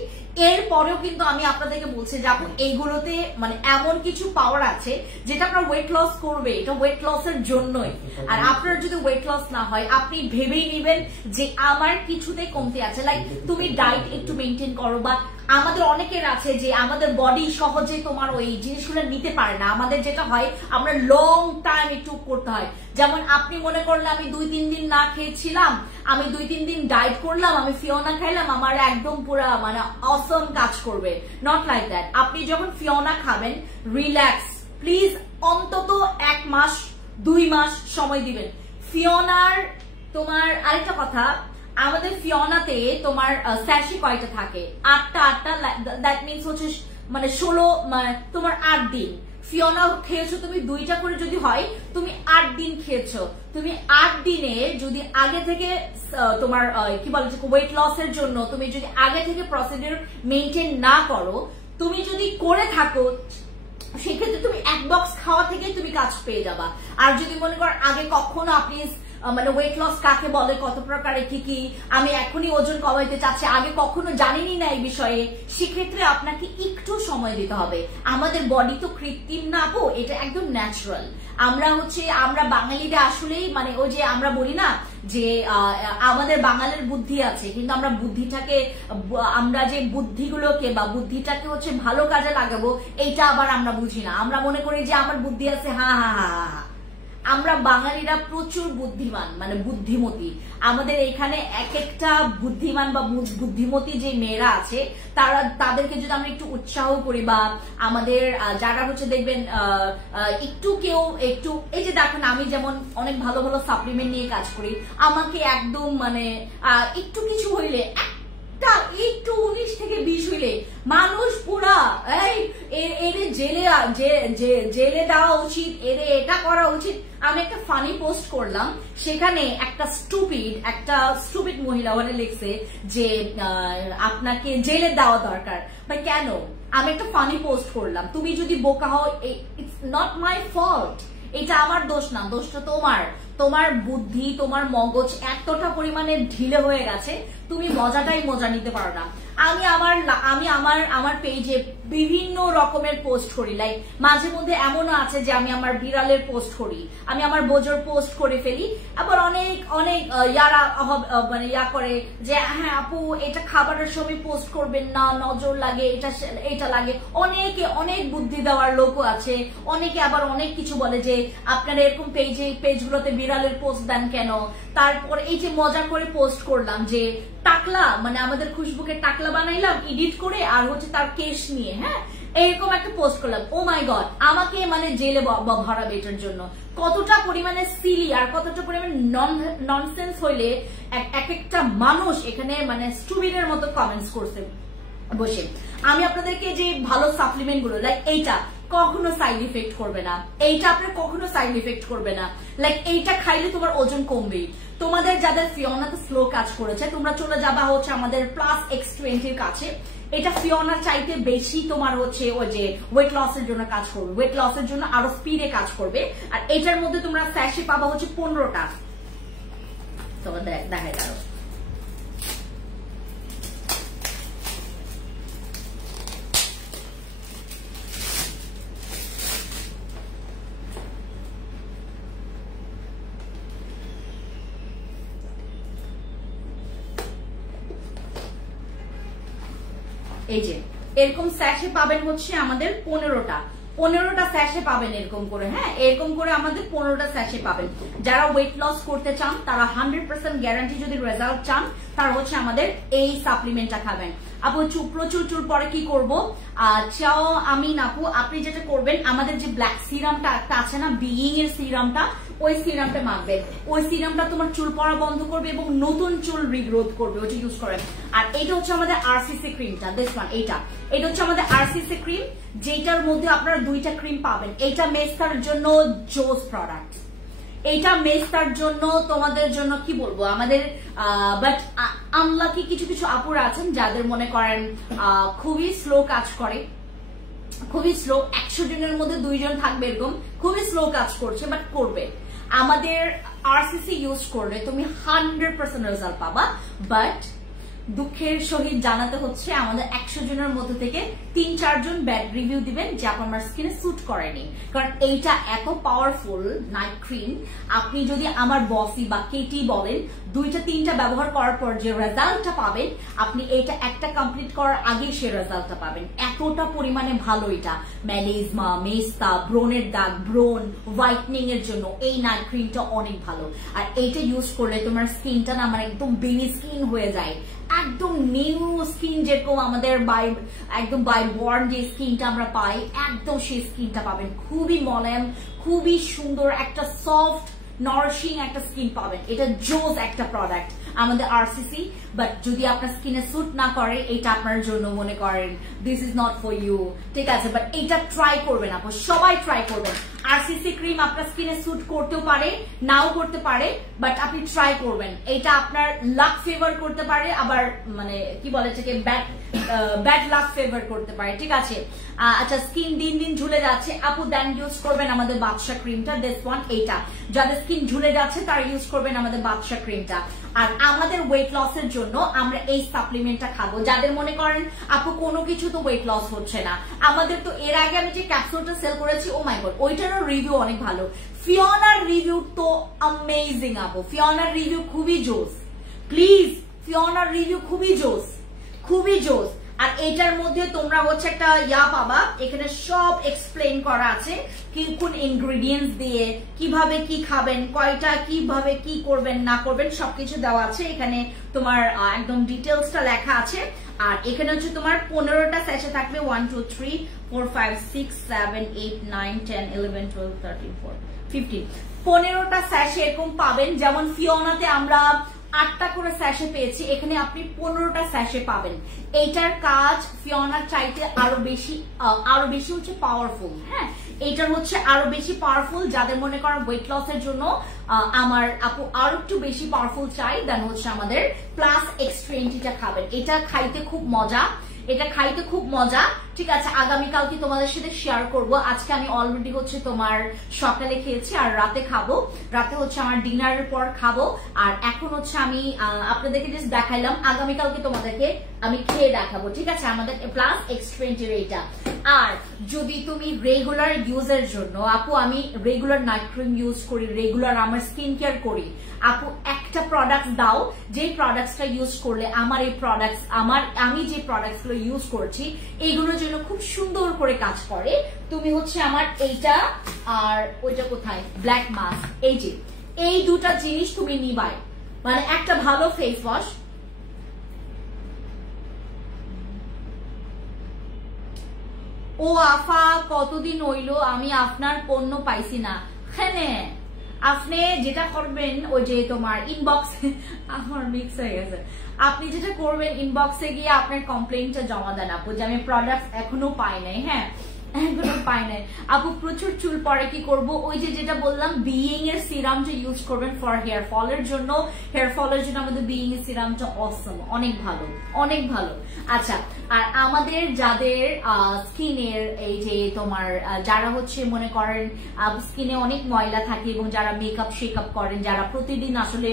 এরপরেও কিন্তু আমি আপনাদেরকে বলছি যে আপু এইগুলোতে মানে এমন কিছু পাওয়ার আছে যেটা আপনার ওয়েট লস করবে, এটা ওয়েট লসের জন্যই। আর আপনার যদি ওয়েট লস না হয় আপনি ভেবেই নেবেন যে আমার কিছুতে কমতে আছে। লাইক তুমি ডায়েট একটু মেনটেন করো, বা আমাদের অনেকের আছে যে আমাদের বডি সহজে তোমার ওই জিনিসগুলো নিতে পারে না। আমাদের যেটা হয় আমরা লং টাইম একটু করতে হয়। যেমন আপনি মনে করলে আমি 2-3 দিন না খেয়েছিলাম, আমি 2-3 দিন ডায়েট করলাম, আমি ফিওনা খাইলাম, আমার একদম পুরা মানে অসম কাজ করবে। Not like that. আপনি যখন ফিওনা খাবেন রিল্যাক্স, প্লিজ অন্তত 1 মাস 2 মাস সময় দিবেন ফিওনার। তোমার আরেকটা কথা, আমাদের ফিওনাতে তোমার স্যাশি কয়টা থাকে? 8টা। দ্যাট মিনস হচ্ছে মানে 16 মানে তোমার 8 দিন ফিওনা খেয়েছো তুমি, 2টা করে যদি হয় তুমি 8 দিন খেয়েছো। তুমি 8 দিনে যদি আগে থেকে তোমার কি বলে ওয়েট লসের জন্য তুমি যদি আগে থেকে প্রসিডিউর মেনটেন না করো, তুমি যদি করে থাকো সেক্ষেত্রে তুমি 1 বক্স খাওয়া থেকে তুমি কাজ পেয়ে যাবা। আর যদি মনে কর আগে কখনো আপনি মানে ওয়েট লস কাকে বলে, কত প্রকারে কি কি, আমি এখনই ওজন কমাইতে চাচ্ছি, আগে কখনো জানিনি না এই বিষয়ে, সেক্ষেত্রে আপনাকে একটু সময় দিতে হবে। আমাদের বডি তো কৃত্রিম না আপু, এটা একদম ন্যাচারাল। আমরা বাঙালিরা আসলেই মানে ওই যে আমরা বলি না যে আমাদের বাঙালির বুদ্ধি আছে, কিন্তু আমরা বুদ্ধিটাকে আমরা যে বুদ্ধিগুলোকে বা বুদ্ধিটাকে হচ্ছে ভালো কাজে লাগাবো এইটা আবার আমরা বুঝি না। আমরা মনে করি যে আমার বুদ্ধি আছে, হা হা হা হা। আমরা বাঙালিরা প্রচুর বুদ্ধিমান মানে বুদ্ধিমতী। আমাদের এখানে এক একটা বুদ্ধিমান বা বুদ্ধিমতী যে মেয়েরা আছে তাদেরকে যদি আমরা একটু উৎসাহ করি, বা আমাদের যারা হচ্ছে দেখবেন একটু এই যে দেখেন আমি যেমন অনেক ভালো ভালো সাপ্লিমেন্ট নিয়ে কাজ করি, আমাকে একদম মানে একটু কিছু হইলে একটু 19 থেকে 20 হইলে মানুষ পুরা এরে জেলে দেওয়া উচিত, এরে এটা করা উচিত। আমি একটা ফানি পোস্ট করলাম, সেখানে একটা স্টুপিড মহিলা ওখানে লিখছে যে আপনাকে জেলে দেওয়া দরকার। ভাই কেন? আমি একটা ফানি পোস্ট করলাম, তুমি যদি বোকা হও ইটস নট মাই ফল্ট, এটা আমার দোষ না, দোষটা তোমার বুদ্ধি, তোমার মগজ এতটা পরিমাণে ঢিলে হয়ে গেছে, তুমি মজা নিতে পারো না। আমি আমার পেজে বিভিন্ন রকমের পোস্ট করি, লাইক মাঝে মধ্যে এমনও আছে যে আমি আমার বিড়ালের পোস্ট করি, আমি আমার বোজোর পোস্ট করে ফেলি। আবার অনেক ইয়ারা মানে ইয়া করে যে হ্যাঁ আপু এটা খাবারের সময় পোস্ট করবেন না, নজর লাগে, এটা লাগে। অনেক বুদ্ধি দেওয়ার লোকও আছে, অনেকে আবার অনেক কিছু বলে যে আপনারা এরকম পেজগুলোতে বিড়ালের পোস্ট দেন কেন। তারপর এই যে মজা করে পোস্ট করলাম যে টাকলা মানে আমাদের খুশবুকে টাকলা বানাইলাম এডিট করে, আর হচ্ছে তার কেশ নিয়ে, হ্যাঁ এরকম একটা পোস্ট করলাম। ও মাই গড, আমাকে মানে জেলে ভরাবে এটার জন্য। কতটা পরিমাণে সিলি আর কতটা পরিমাণে ননসেন্স হইলে এক একটা মানুষ এখানে মানে স্টুপিডের মতো কমেন্টস করছে। বসে। আমি আপনাদেরকে যে ভালো সাপ্লিমেন্ট গুলো লাইক এইটা কখনো সাইড ইফেক্ট করবে না, এইটা আপনার কখনো সাইড ইফেক্ট করবে না, লাইক এইটা খাইলে তোমার ওজন কমবে। তোমাদের যাদের ফিওনাতে স্লো কাজ করেছে তোমরা চলে যাবা হচ্ছে আমাদের প্লাস X20 কাছে। এটা ফিওনার চাইতে বেশি তোমার হচ্ছে ওই যে ওয়েট লসের জন্য কাজ করবে, ওয়েট লসের জন্য আরো স্পিডে কাজ করবে। আর এটার মধ্যে তোমরা স্যাশে পাবা হচ্ছে 15টা। তোমাদের দেখাই দাও, এই যে এরকম স্যাশে পাবেন হচ্ছে আমাদের 15টা স্যাশে পাবেন এরকম করে। হ্যাঁ, এরকম করে আমাদের 15টা স্যাশে পাবেন। যারা ওয়েট লস করতে চান তারা 100% গ্যারান্টি যদি রেজাল্ট চান তারা হচ্ছে আমাদের এই সাপ্লিমেন্টটা খাবেন। আপু প্রচুর চুল পরে কি করবো? চাও আমি আপু আপনি যেটা করবেন আমাদের যে ব্ল্যাক সিরামটা একটা আছে না, বিইং এর সিরামটা, ওই সিরামটা মাখবেন। ওই সিরামটা তোমার চুল পড়া বন্ধ করবে এবং নতুন চুল রিগ্রোথ করবে, ওইটা ইউজ করেন। আর এইটা হচ্ছে আমাদের আরসিসি ক্রিমটা, দিস ওয়ান, এটা হচ্ছে আমাদের আরসিসি ক্রিম, যেটার মধ্যে আপনারা 2টা ক্রিম পাবেন। এইটা মেস্তার জন্য জোস প্রোডাক্ট, এইটা মেস্তার জন্য তোমাদের জন্য কি বলবো আমাদের বাট আনলাকি কিছু কিছু আপুরা আছেন যাদের মনে করেন খুবই স্লো কাজ করে, খুবই স্লো, 100 জনের মধ্যে 2 জন থাকবে এরকম খুবই স্লো কাজ করছে, বাট করবে। আমাদের আরসিসি ইউজ করলে তুমি 100% রেজাল্ট পাবা। বাট দুঃখের সহিত জানাতে হচ্ছে আমাদের 100 জনের মধ্যে থেকে 3-4 জন ব্যাড রিভিউ দিবেন যে আপনার স্কিনে স্যুট করেনি। কারণ এইটা এত পাওয়ারফুল নাইট ক্রিম, আপনি যদি আমার বসি বা কেটি বলেন 2-3টা ব্যবহার করার পর যে রেজাল্টটা পাবেন, আপনি এইটা একটা কমপ্লিট করার আগেই সে রেজাল্টটা পাবেন। এতটা পরিমাণে ভালো এটা। ম্যালেজমা, মেস্তা, ব্রনের দাগ, ব্রন হোয়াইটনিং এর জন্য এই নাইট ক্রিমটা অনেক ভালো। আর এইটা ইউজ করলে তোমার স্কিনটা না মানে একদম বেবি স্কিন হয়ে যায়, একদম নিউ স্কিন, যেরকম আমাদের একদম বাই বর্ন যে স্কিনটা আমরা পাই একদম সেই স্কিনটা পাবেন। খুবই মোলায়েম, খুবই সুন্দর একটা সফট নারিশিং একটা স্কিন পাবেন। এটা জোস একটা প্রোডাক্ট আমাদের আরসিসি। বাট যদি আপনার স্কিনে স্যুট না করে এটা আপনার জন্য মনে করেন this is not for you, ঠিক আছে। বাট এটা ট্রাই করবেন, আপনি সবাই ট্রাই করবেন। আরসিসি ক্রিম আপনার স্কিনে স্যুট করতেও পারে, নাও করতে পারে, বাট আপনি ট্রাই করবেন। এটা আপনার লাক ফেভার করতে পারে, আবার মানে কি বলে এটাকে ব্যাড লাক ফেভার করতে পারে, ঠিক আছে। আচ্ছা, স্কিন দিন দিন ঝুলে যাচ্ছে আপু, দেন ইউজ করবেন আমাদের বাদশা ক্রিমটা, দিস ওয়ান, এইটা। যাদের স্কিন ঝুলে যাচ্ছে তারা ইউজ করবেন আমাদের বাদশা ক্রিমটা। আর আমাদের ওয়েট লসের জন্য আমরা এই সাপ্লিমেন্টটা খাবো। যাদের মনে করেন আপু কোনো কিছু তো ওয়েট লস হচ্ছে না, আমাদের তো এর আগে আমি যে ক্যাপসুলটা সেল করেছি, ও মাই গড, ওইটারও রিভিউ অনেক ভালো। ফিওনার রিভিউ তো অ্যামেজিং আপু, ফিওনার রিভিউ খুবই জোস। প্লিজ, ফিওনার রিভিউ খুবই জোস, খুবই জোস। আর এটার মধ্যে তোমরা হচ্ছে একটা পাবা, এখানে সব এক্সপ্লেন করা আছে কি কোন ইনগ্রেডিয়েন্টস দিয়ে কিভাবে কি খাবেন, কয়টা কিভাবে কি করবেন না করবেন সবকিছু দেওয়া আছে এখানে। তোমার একদম ডিটেলসটা লেখা আছে। আর এখানে হচ্ছে তোমার 15টা স্যাশে থাকবে, 1 2 3 4 5 6 7 8 9 10 11 12 13 14 15, 15টা স্যাশে এরকম পাবেন। যেমন ফিওনাতে আমরা 8টা করে স্যাশে পেয়েছি, এখানে আপনি 15টা স্যাশে পাবেন। এইটার কাজ ফিওনার চাইতে আরো বেশি হচ্ছে পাওয়ারফুল। হ্যাঁ, এইটার হচ্ছে আরো বেশি পাওয়ারফুল। যাদের মনে করেন ওয়েট লসের জন্য আমার আপু আরো একটু বেশি পাওয়ারফুল চাই, দেন হচ্ছে আমাদের প্লাস X20টা খাবেন। এটা খাইতে খুব মজা, এটা খাইতে খুব মজা, ঠিক আছে। আগামীকালকে তোমাদের সাথে শেয়ার করব। আজকে আমি অলরেডি হচ্ছে তোমার সকালে খেয়েছি আর রাতে খাবো, রাতে হচ্ছে আমার ডিনারের পর খাবো। আর এখন হচ্ছে আমি আপনাদেরকে জাস্ট দেখাইলাম, আগামীকালকে তোমাদেরকে আমি খেয়ে দেখাবো, ঠিক আছে, আমাদের প্লাস X20 এইটা। আর যদি তুমি রেগুলার ইউজের জন্য, আপু আমি রেগুলার নাইট ক্রিম ইউজ করি, রেগুলার আমার স্কিন কেয়ার করি, আপু একটা প্রোডাক্ট দাও যে প্রোডাক্টটা ইউজ করলে আমার এই প্রোডাক্টস আমি যে প্রোডাক্টস গুলো ইউজ করছি এইগুলোর জন্য খুব সুন্দর করে কাজ করে। তুমি হচ্ছে আমার এইটা আর ওইটা কোথায় ব্ল্যাক মাস্ক, এই যে এই দুটা জিনিস তুমি নিবাই, মানে একটা ভালো ফেস ওয়াশ। ও আফা কতদিন হইলো আমি আপনার পণ্য পাইছি না। হ্যাঁ, আপনি যেটা করবেন ওই যে তোমার ইনবক্স, আমার মিক্স হয়ে গেছে, আপনি যেটা করবেন, ইনবক্সে গিয়ে আপনার কমপ্লেইনটা জমা দেন আপু যে আমি প্রোডাক্ট এখনো পাই নাই। হ্যাঁ, এখনো পাই নাই আপু, প্রচুর চুল পরে কি করব, ওই যে যেটা বললাম বিইং এর সিরামটা ইউজ করবেন ফর হেয়ার ফলের জন্য। হেয়ার ফলের জন্য আমাদের বিইং এর সিরামটা অসম, অনেক ভালো, অনেক ভালো। আচ্ছা, আর আমাদের যাদের স্কিনের এই যে তোমার যারা হচ্ছে মনে করেন স্কিনে অনেক ময়লা থাকে এবং যারা মেকআপ শেকআপ করেন, যারা প্রতিদিন আসলে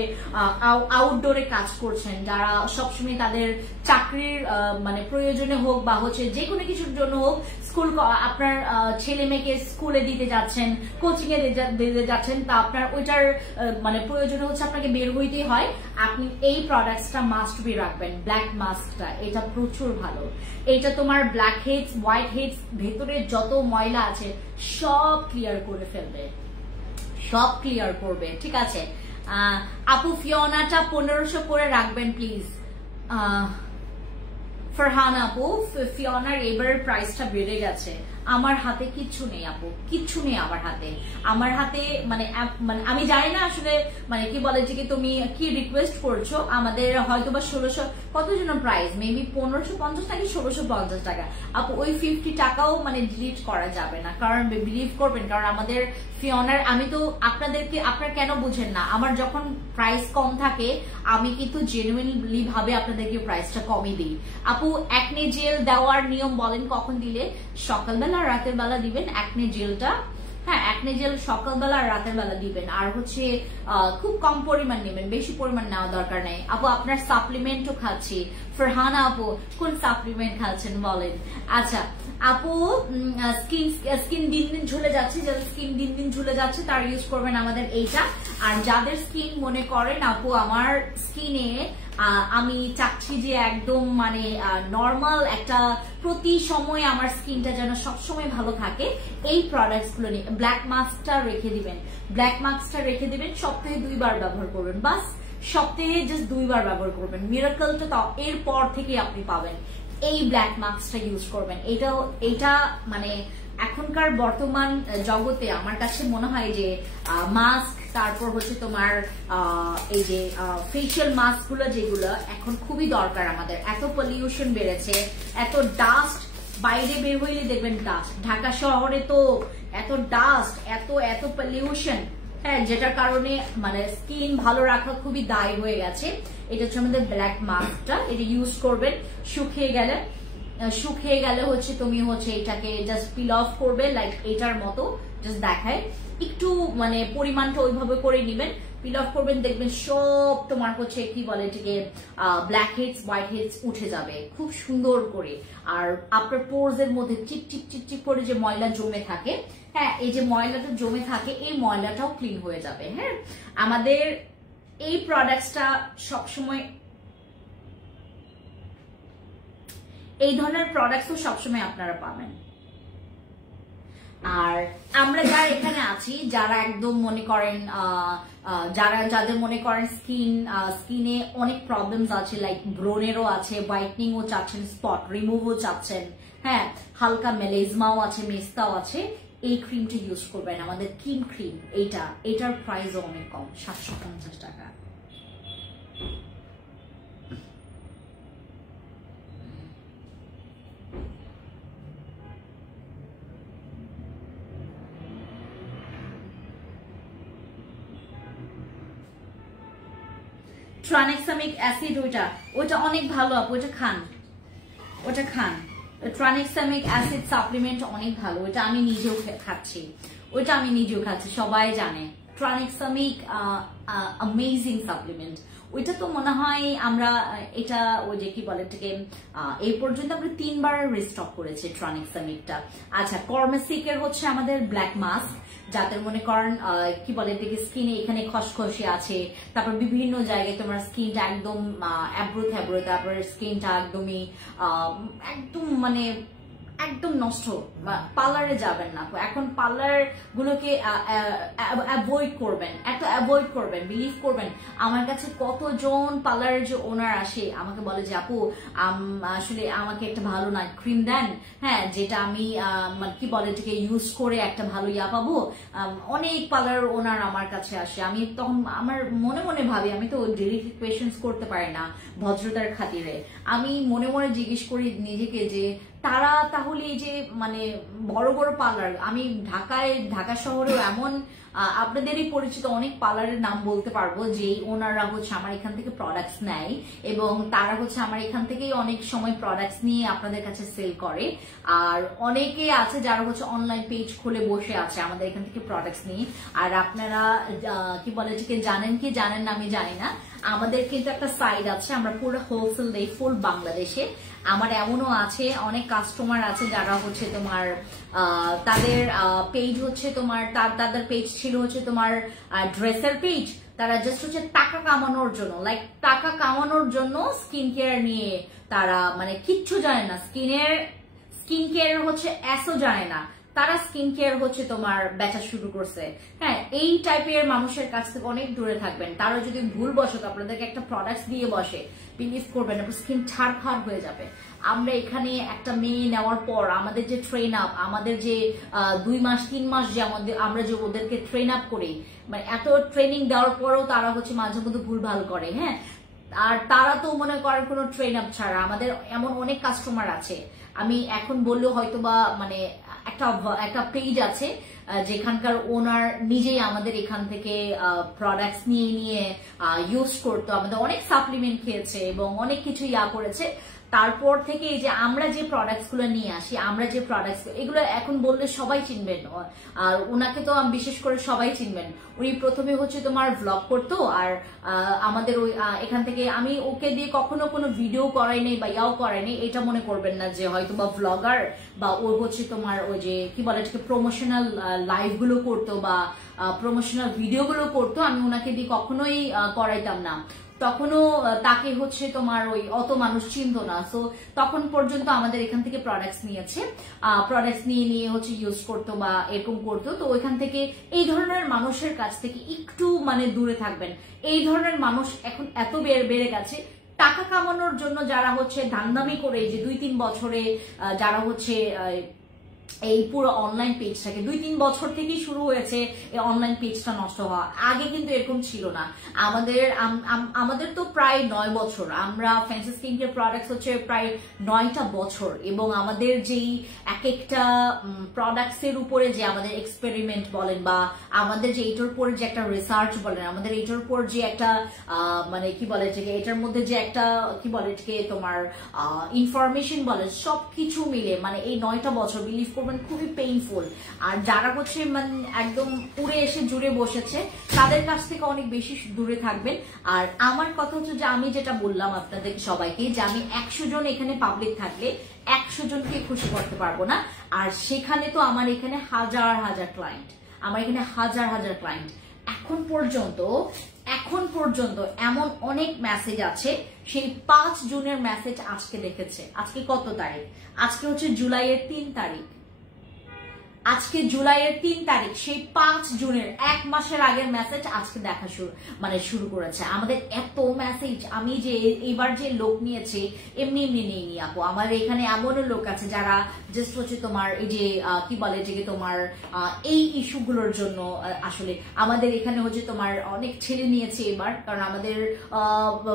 আউটডোরে কাজ করছেন, যারা সবসময় তাদের চাকরির মানে প্রয়োজনে হোক বা হচ্ছে যে কোনো কিছুর জন্য হোক, স্কুল আপনার ছেলে মেয়েকে স্কুলে দিতে যাচ্ছেন, কোচিং এ দিতে যাচ্ছেন, তা আপনার ওইটার মানে প্রয়োজনে হচ্ছে আপনাকে বের হইতেই হয়, আপনি এই প্রোডাক্টসটা মাস্ট বি রাখবেন। ব্ল্যাক মাস্কটা, এটা প্রচুর ভালো। এটা তোমার ব্ল্যাক হেডস, হোয়াইট হেডস, ভেতরে যত ময়লা আছে সব ক্লিয়ার করে ফেলবে, সব ক্লিয়ার করবে। ঠিক আছে আপু, ফিওনাটা 1500 করে রাখবেন প্লিজ। ফারহানা আপু, ফিওনার এবারের প্রাইসটা বেড়ে গেছে। আমার হাতে কিচ্ছু নেই আপু, কিচ্ছু নেই আমার হাতে। আমার হাতে মানে আমি জানি না আসলে মানে কি বলে যে তুমি কি রিকোয়েস্ট করছো। আমাদের হয়তো বা 1600 কত জন প্রাইস, মেবি 1550 নাকি 1650 টাকা আপু। ওই 50 টাকাও মানে ডিলিট করা যাবে না, কারণ বিলিভ করবেন, কারণ আমাদের ফিওনার, আমি তো আপনাদেরকে, আপনারা কেন বুঝেন না, আমার যখন প্রাইস কম থাকে আমি কিন্তু জেনুইনলি ভাবে আপনাদেরকে প্রাইসটা কমই দিই আপু। অ্যাকনে জেল দেওয়ার নিয়ম বলেন কখন দিলে? সকালবেলা আর রাতের বেলা দিবেন অ্যাকনে জেলটা। হ্যাঁ, অ্যাকনে জেল সকালবেলা আর রাতের বেলা দিবেন, আর হচ্ছে খুব কম পরিমাণ নেবেন, বেশি পরিমাণ নেওয়া দরকার নেই আপু। আপনার সাপ্লিমেন্টও খাচ্ছি। ফারহানা আপু, কোন সাপ্লিমেন্ট খাচ্ছেন বলেন? আচ্ছা আপু, স্কিন দিন দিন ঝুলে যাচ্ছে, যাদের স্কিন দিন দিন ঝুলে যাচ্ছে তারা ইউজ করবেন আমাদের এইটা। আর যাদের স্কিন মনে করেন আপু আমার স্কিনে আমি চাচ্ছি যে একদম মানে নর্মাল একটা, প্রতি সময় আমার স্কিনটা যেন সবসময় ভালো থাকে, এই প্রোডাক্টস গুলো নিয়ে ব্ল্যাক মাস্কটা রেখে দিবেন। ব্ল্যাক মাস্কটা রেখে দিবেন, সপ্তাহে 2 বার ব্যবহার করবেন, বাস সপ্তাহে জাস্ট 2 বার ব্যবহার করবেন। মিরাকলটা তো এরপর থেকে আপনি পাবেন। এই ব্ল্যাক মাস্কটা ইউজ করবেন। এটা মানে এখনকার বর্তমান জগতে আমার কাছে মনে হয় যে মাস্ক, তারপর হচ্ছে তোমার এই যে ফেশিয়াল মাস্ক গুলো, যেগুলো এখন খুবই দরকার আমাদের। এত পলিউশন বেড়েছে, এত ডাস্ট, বাইরে বের হইলে দেখবেন ডাস্ট। ঢাকা শহরে তো এত ডাস্ট, এত পলিউশন, হ্যাঁ, যেটার কারণে মানে স্কিন ভালো রাখা খুবই দায় হয়ে গেছে। এটা হচ্ছে আমাদের ব্ল্যাক মাস্কটা, এটা ইউজ করবেন। শুকিয়ে গেলে হচ্ছে তুমি হচ্ছে এটাকে জাস্ট পিল অফ করবে, লাইক এটার মতো জাস্ট দেখায়, একটু মানে পরিমাণটা ওইভাবে করে নিবেন, পিল অফ করবেন, দেখবেন সব তোমার হচ্ছে কি বলে এটাকে ব্ল্যাক হেডস, হোয়াইট হেডস উঠে যাবে খুব সুন্দর করে। আর আপনার পোরস এর মধ্যে চিপ চিপ চিপ চিপ করে যে ময়লা জমে থাকে, হ্যাঁ, এই যে ময়লাটা জমে থাকে, এই ময়লাটাও ক্লিন হয়ে যাবে। হ্যাঁ, আমাদের এই প্রোডাক্টসটা সবসময়, এই ধরনের প্রোডাক্টস সবসময় আপনারা পাবেন। আর আমরা যারা এখানে আছি, যারা একদম মনে করেন যাদের মনে করেন স্কিনে অনেক প্রবলেমস আছে, লাইক ব্রোনেরও আছে, হোয়াইটনিং ও চাচ্ছেন, স্পট রিমুভও চাচ্ছেন, হ্যাঁ, হালকা মেলেজমাও আছে, মেস্তাও আছে, এই ক্রিমটা ইউজ করবেন, আমাদের ক্রিম। এটার প্রাইসও অনেক কম, 750 টাকা। ট্রানেক্সামিক অ্যাসিড, ওইটা অনেক ভালো আপু, ওটা খান। ট্রানেক্সামিক অ্যাসিড সাপ্লিমেন্ট অনেক ভালো, ওইটা আমি নিজেও খাচ্ছি, সবাই জানে। ট্রানেক্সামিক অ্যামেজিং সাপ্লিমেন্ট, ওইটা তো মনে হয় আমরা এটা ওই যে কি বলে এটাকে এই পর্যন্ত আমরা 3 বার রিস্টক করেছি ট্রানেক্সামিকটা। আচ্ছা, কর্মেসিকের হচ্ছে আমাদের ব্ল্যাক মাস্ক, যাদের মনে করেন কি বলে এটাকে স্কিনে এখানে খসখসে আছে, তারপর বিভিন্ন জায়গায় তোমার স্কিনটা একদম অ্যাব্রো, তারপর স্কিনটা একদম মানে একদম নষ্ট, পার্লারে যাবেন না। এখন পার্লার গুলোকে অ্যাভয়েড করবেন, এত অ্যাভয়েড করবেন। বিলিভ করবেন, আমার কাছে কতজন পার্লারের যে ওনার আসে আমাকে বলে যে আপু আসলে আমাকে একটা ভালো নাইট ক্রিম দেন, হ্যাঁ, যেটা আমি কি বলে এটাকে ইউজ করে একটা ভালো ইয়া পাবো। অনেক পার্লার ওনার আমার কাছে আসে। আমি তখন আমার মনে মনে ভাবি, আমি তো ডিরেক্টলি কোয়েশ্চেন্স করতে পারি না ভদ্রতার খাতিরে, আমি মনে মনে জিজ্ঞেস করি নিজেকে যে তারা তাহলে এই যে মানে বড় বড় পার্লার, আমি ঢাকা শহরেও এমন আপনাদেরই পরিচিত অনেক পার্লারের নাম বলতে পারবো যে ওনারা হচ্ছে আমার এখান থেকে প্রোডাক্টস নেয় এবং তারা হচ্ছে আমার এখান থেকেই অনেক সময় প্রোডাক্টস নিয়ে আপনাদের কাছে সেল করে। আর অনেকে আছে যারা হচ্ছে অনলাইন পেজ খুলে বসে আছে আমাদের এখান থেকে প্রোডাক্টস নিয়ে। আর আপনারা কি বলে এটাকে জানেন কি জানেন না আমি জানি না, আমাদের কিন্তু একটা সাইট আছে, আমরা পুরো হোলসেল দেই ফুল বাংলাদেশে। আমার এমনও আছে অনেক কাস্টমার আছে যারা হচ্ছে তোমার তাদের পেজ হচ্ছে তোমার তাদের পেজ ছিল হচ্ছে তোমার ড্রেসের পেজ, তারা জাস্ট হচ্ছে টাকা কামানোর জন্য, লাইক টাকা কামানোর জন্য স্কিন কেয়ার নিয়ে তারা মানে কিচ্ছু জানে না, স্কিন কেয়ার হচ্ছে এসও জানে না, তারা স্কিন কেয়ার হচ্ছে তোমার বেচা শুরু করছে। হ্যাঁ, এই টাইপের মানুষের কাছ থেকে অনেক দূরে থাকবেন। তারা যদি ভুল বসত আপনাদেরকে একটা প্রোডাক্ট দিয়ে বসে, বিলিভ করবেন আপনার স্কিন ছাড়খাড় হয়ে যাবে। আমরা এখানে একটা মেয়ে নেওয়ার পর আমাদের যে ট্রেন আপ, আমাদের যে 2 মাস 3 মাস যে আমরা যে ওদেরকে ট্রেন আপ করি, মানে এত ট্রেনিং দেওয়ার পরেও তারা হচ্ছে মাঝে মধ্যে ভুল ভাল করে। হ্যাঁ, আর তারা তো মনে করেন কোনো ট্রেন আপ ছাড়া। আমাদের এমন অনেক কাস্টমার আছে, আমি এখন বললেও হয়তো বা মানে একটা পেজ আছে যেখানকার ওনার নিজেই আমাদের এখান থেকে প্রোডাক্টস নিয়ে ইউজ করতো, আমাদের অনেক সাপ্লিমেন্ট খেয়েছে এবং অনেক কিছু ইয়া করেছে। তারপর থেকে এই যে আমরা যে প্রোডাক্টস গুলো নিয়ে আসি, আমরা যে প্রোডাক্টস এগুলো এখন বললে সবাই চিনবেন, আর ওনাকে তো বিশেষ করে সবাই চিনবেন। উনি প্রথমে হচ্ছে তোমার ভ্লগ করতো, আর আমাদের ওই এখান থেকে আমি ওকে দিয়ে কখনো কোনো ভিডিও করাইনি বা ইয়াও করাইনি, এটা মনে করবেন না যে হয়তো বা ভ্লগার বা ও হচ্ছে তোমার ওই যে কি বলে এটাকে প্রমোশনাল লাইভ গুলো করতো বা প্রমোশনাল ভিডিও গুলো করতো, আমি ওনাকে দিয়ে কখনোই করাইতাম না। তখনও তাকে হচ্ছে তোমার ওই অত মানুষ চিনতো না। সো তখন পর্যন্ত আমাদের এখান থেকে প্রোডাক্টস নিয়েছে, প্রোডাক্টস নিয়ে হচ্ছে ইউজ করতো বা এরকম করতো। তো ওইখান থেকে এই ধরনের মানুষের কাছ থেকে একটু মানে দূরে থাকবেন। এই ধরনের মানুষ এখন এত বেড়ে গেছে, টাকা কামানোর জন্য যারা হচ্ছে ধান্দামি করে যে 2-3 বছরে যারা হচ্ছে এই পুরো অনলাইন পেজটাকে 2-3 বছর থেকেই শুরু হয়েছে এই অনলাইন পেজটা নষ্ট হওয়া। আগে কিন্তু এরকম ছিল না। আমাদের তো প্রায় 9 বছর, আমরা ফ্যান্সি স্কিন কেয়ার প্রোডাক্টস হচ্ছে প্রায় 9টা বছর, এবং আমাদের যেই এক একটা প্রোডাক্টস এর উপরে যে আমাদের এক্সপেরিমেন্ট বলেন বা আমাদের যে এটার উপরে যে একটা রিসার্চ বলেন, আমাদের এটার উপর যে একটা মানে কি বলে যে এটার মধ্যে যে একটা কি বলে এটাকে তোমার ইনফরমেশন বলেন, সবকিছু মিলে মানে এই 9টা বছর বিলিভ করবেন খুবই পেইনফুল। আর যারা হচ্ছে মানে একদম উড়ে এসে জুড়ে বসেছে তাদের কাছ থেকে অনেক বেশি দূরে থাকবেন। আর আমার কথা হচ্ছে যে আমি যেটা বললাম আপনাদের সবাইকে যে আমি 100 জন এখানে পাবলিক থাকলে 100 জনকে খুশি করতে পারবো না। আর সেখানে তো আমার এখানে হাজার হাজার ক্লায়েন্ট, আমার এখানে হাজার হাজার ক্লায়েন্ট। এখন পর্যন্ত এমন অনেক মেসেজ আছে, সেই 5 জুনের মেসেজ আজকে দেখেছে। আজকে কত তারিখ? আজকে হচ্ছে জুলাইয়ের 3 তারিখ। আজকে জুলাইয়ের 3 তারিখ, সেই 5 জুনের 1 মাসের আগের মেসেজ আজকে দেখা শুরু করেছে। আমাদের এত মেসেজ, আমি যে এইবার যে লোক নিয়েছি এমনি নিয়ে আপু, আমার এখানে এমনও লোক আছে যারা জাস্ট হচ্ছে তোমার এই যে কি বলে যে তোমার এই ইস্যুগুলোর জন্য আসলে আমাদের এখানে হচ্ছে তোমার অনেক ছেড়ে নিয়েছে এবার, কারণ আমাদের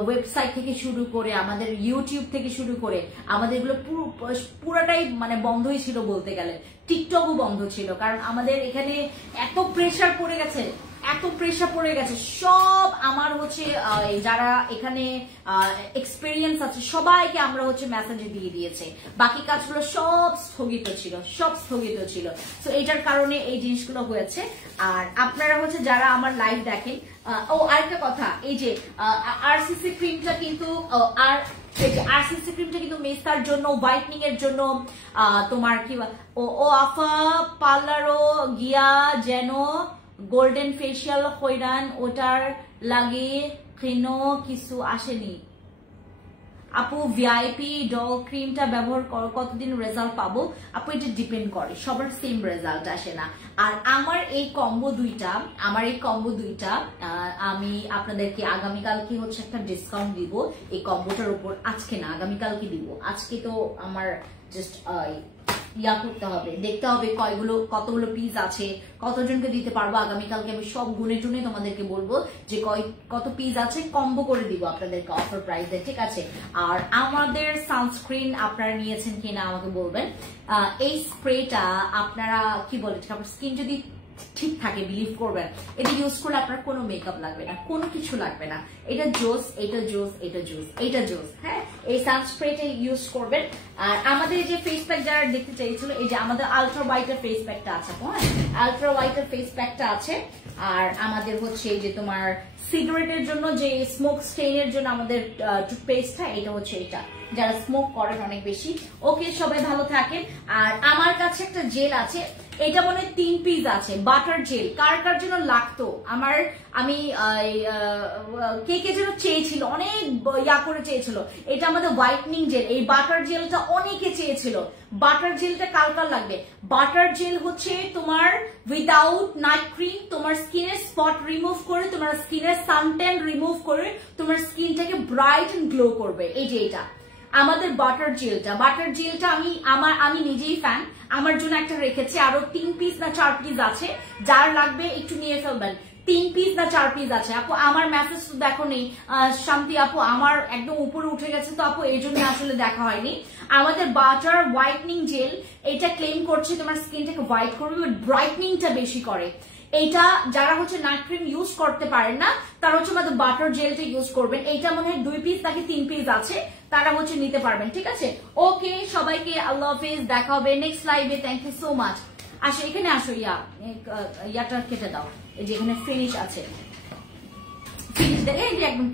ওয়েবসাইট থেকে শুরু করে আমাদের ইউটিউব থেকে শুরু করে আমাদের এগুলো পুরোটাই মানে বন্ধই ছিল বলতে গেলে। টিকটকও বন্ধ ছিল, কারণ আমাদের এখানে এত প্রেশার পড়ে গেছে। সব আমার হচ্ছে যারা এখানে এক্সপেরিয়েন্স আছে সবাইকে আমরা হচ্ছে মেসেজে দিয়ে দিয়েছে, বাকি কাজগুলো সব স্থগিত ছিল। তো এটার কারণে এই জিনিসগুলো হয়েছে। আর আপনারা হচ্ছে যারা আমার লাইভ দেখেন, আরেকটা কথা, এই যে আরসিসি ক্রিমটা কিন্তু আরসিসি ক্রিমটা কিন্তু মেসার জন্য, হোয়াইটনিং এর জন্য তোমার কি ও আফা পার্লারও গিয়া যেন গোল্ডেন ফেসিয়াল হইরান ওটার লাগে কেন কিছু আসেনি। আপু ভিআইপি ডল ক্রিমটা ব্যবহার করো কতদিন রেজাল্ট পাবো? আপু এটা ডিপেন্ড করে, সবার সেম রেজাল্ট আসে না। আর আমার এই কম্বো দুইটা আমি আপনাদেরকে আগামীকালকে হচ্ছে একটা ডিসকাউন্ট দিব এই কম্বোটার উপর। আজকে না, আগামীকালকে দিব। আজকে তো আমার জাস্ট ইয়া করতে হবে, দেখতে হবে কতগুলো পিস আছে, কতজনকে দিতে পারবো। আগামীকালকে আমি সব গুনে টুনে তোমাদেরকে বলবো যে কত পিস আছে, কম্বো করে দিব আপনাদেরকে অফার প্রাইসে, ঠিক আছে? আর আমাদের সানস্ক্রিন আপনারা নিয়েছেন কিনা আমাকে বলবেন। এই স্প্রেটা আপনারা কি বলে, আপনার স্কিন যদি ঠিক থাকে, বিলিভ করবেন, এটা ইউজ করলে আপনার কোনো মেকআপ লাগবে না, কোনো কিছু লাগবে না। এটা জোস, এটা জোস, এটা জোস, এটা জোস। হ্যাঁ, এই সানস্প্রেটা ইউজ করবেন। আর আমাদের যে ফেস প্যাক যারা দেখতে চাইছিল, এই যে আমাদের আলট্রা হোয়াইটের ফেস প্যাকটা আছে, হ্যাঁ আলট্রা হোয়াইটের ফেস প্যাকটা আছে। আর আমাদের হচ্ছে যে তোমার সিগারেটের জন্য যে স্মোক স্টেইনের জন্য আমাদের টুথপেস্টটা, এটা হচ্ছে এটা যারা স্মোক করেন অনেক বেশি। ওকে, সবাই ভালো থাকেন। আর আমার কাছে একটা জেল আছে, এটা মনে হয় 3 পিস আছে, বাটার জেল। কার কার জন্য লাগতো? আমি কে যেন চেয়েছিল, অনেক ইয়া করে চেয়েছিল। এটা আমাদের হোয়াইটনিং জেল, এই বাটার জেলটা অনেকে চেয়েছিল। বাটার জেলটা কার কার লাগবে? বাটার জেল হচ্ছে তোমার উইদাউট নাইট ক্রিম, তোমার স্কিনের স্পট রিমুভ করে, তোমার স্কিনের সানট্যান রিমুভ করে, তোমার স্কিনটাকে ব্রাইট এন্ড গ্লো করবে। এই যে এটা আমাদের বাটার জেলটা আমি নিজেই ফ্যান, আমার জন্য একটা রেখেছি। আরো 3 পিস না 4 পিস আছে, যার লাগবে একটু নিয়ে ফেলবেন। 3 পিস না 4 পিস আছে। আপু আমার মেসেজ তো দেখো নেই শান্তি আপু, আমার একদম উপরে উঠে গেছে তো আপু, এই জন্য আসলে দেখা হয়নি। আমাদের বাটার হোয়াইটনিং জেল, এটা ক্লেম করছে তোমার স্কিনটাকে হোয়াইট করবে, বাট ব্রাইটনিংটা বেশি করে। এইটা যারা হচ্ছে নাইট ক্রিম ইউজ করতে পারেন না, তারা হচ্ছে আমাদের বাটার জেলটা ইউজ করবেন। এইটা মনে হয় 2 পিস নাকি 3 পিস আছে, তারা হচ্ছে নিতে পারবেন, ঠিক আছে? ওকে, সবাইকে আল্লাহ হাফেজ, দেখা হবে নেক্সট লাইভে। Thank you so much. আসো এখানে আসো, ইয়াটা কেটে দাও, এই যে এখানে ফিনিশ আছে, ফিনিশ দেখে একদম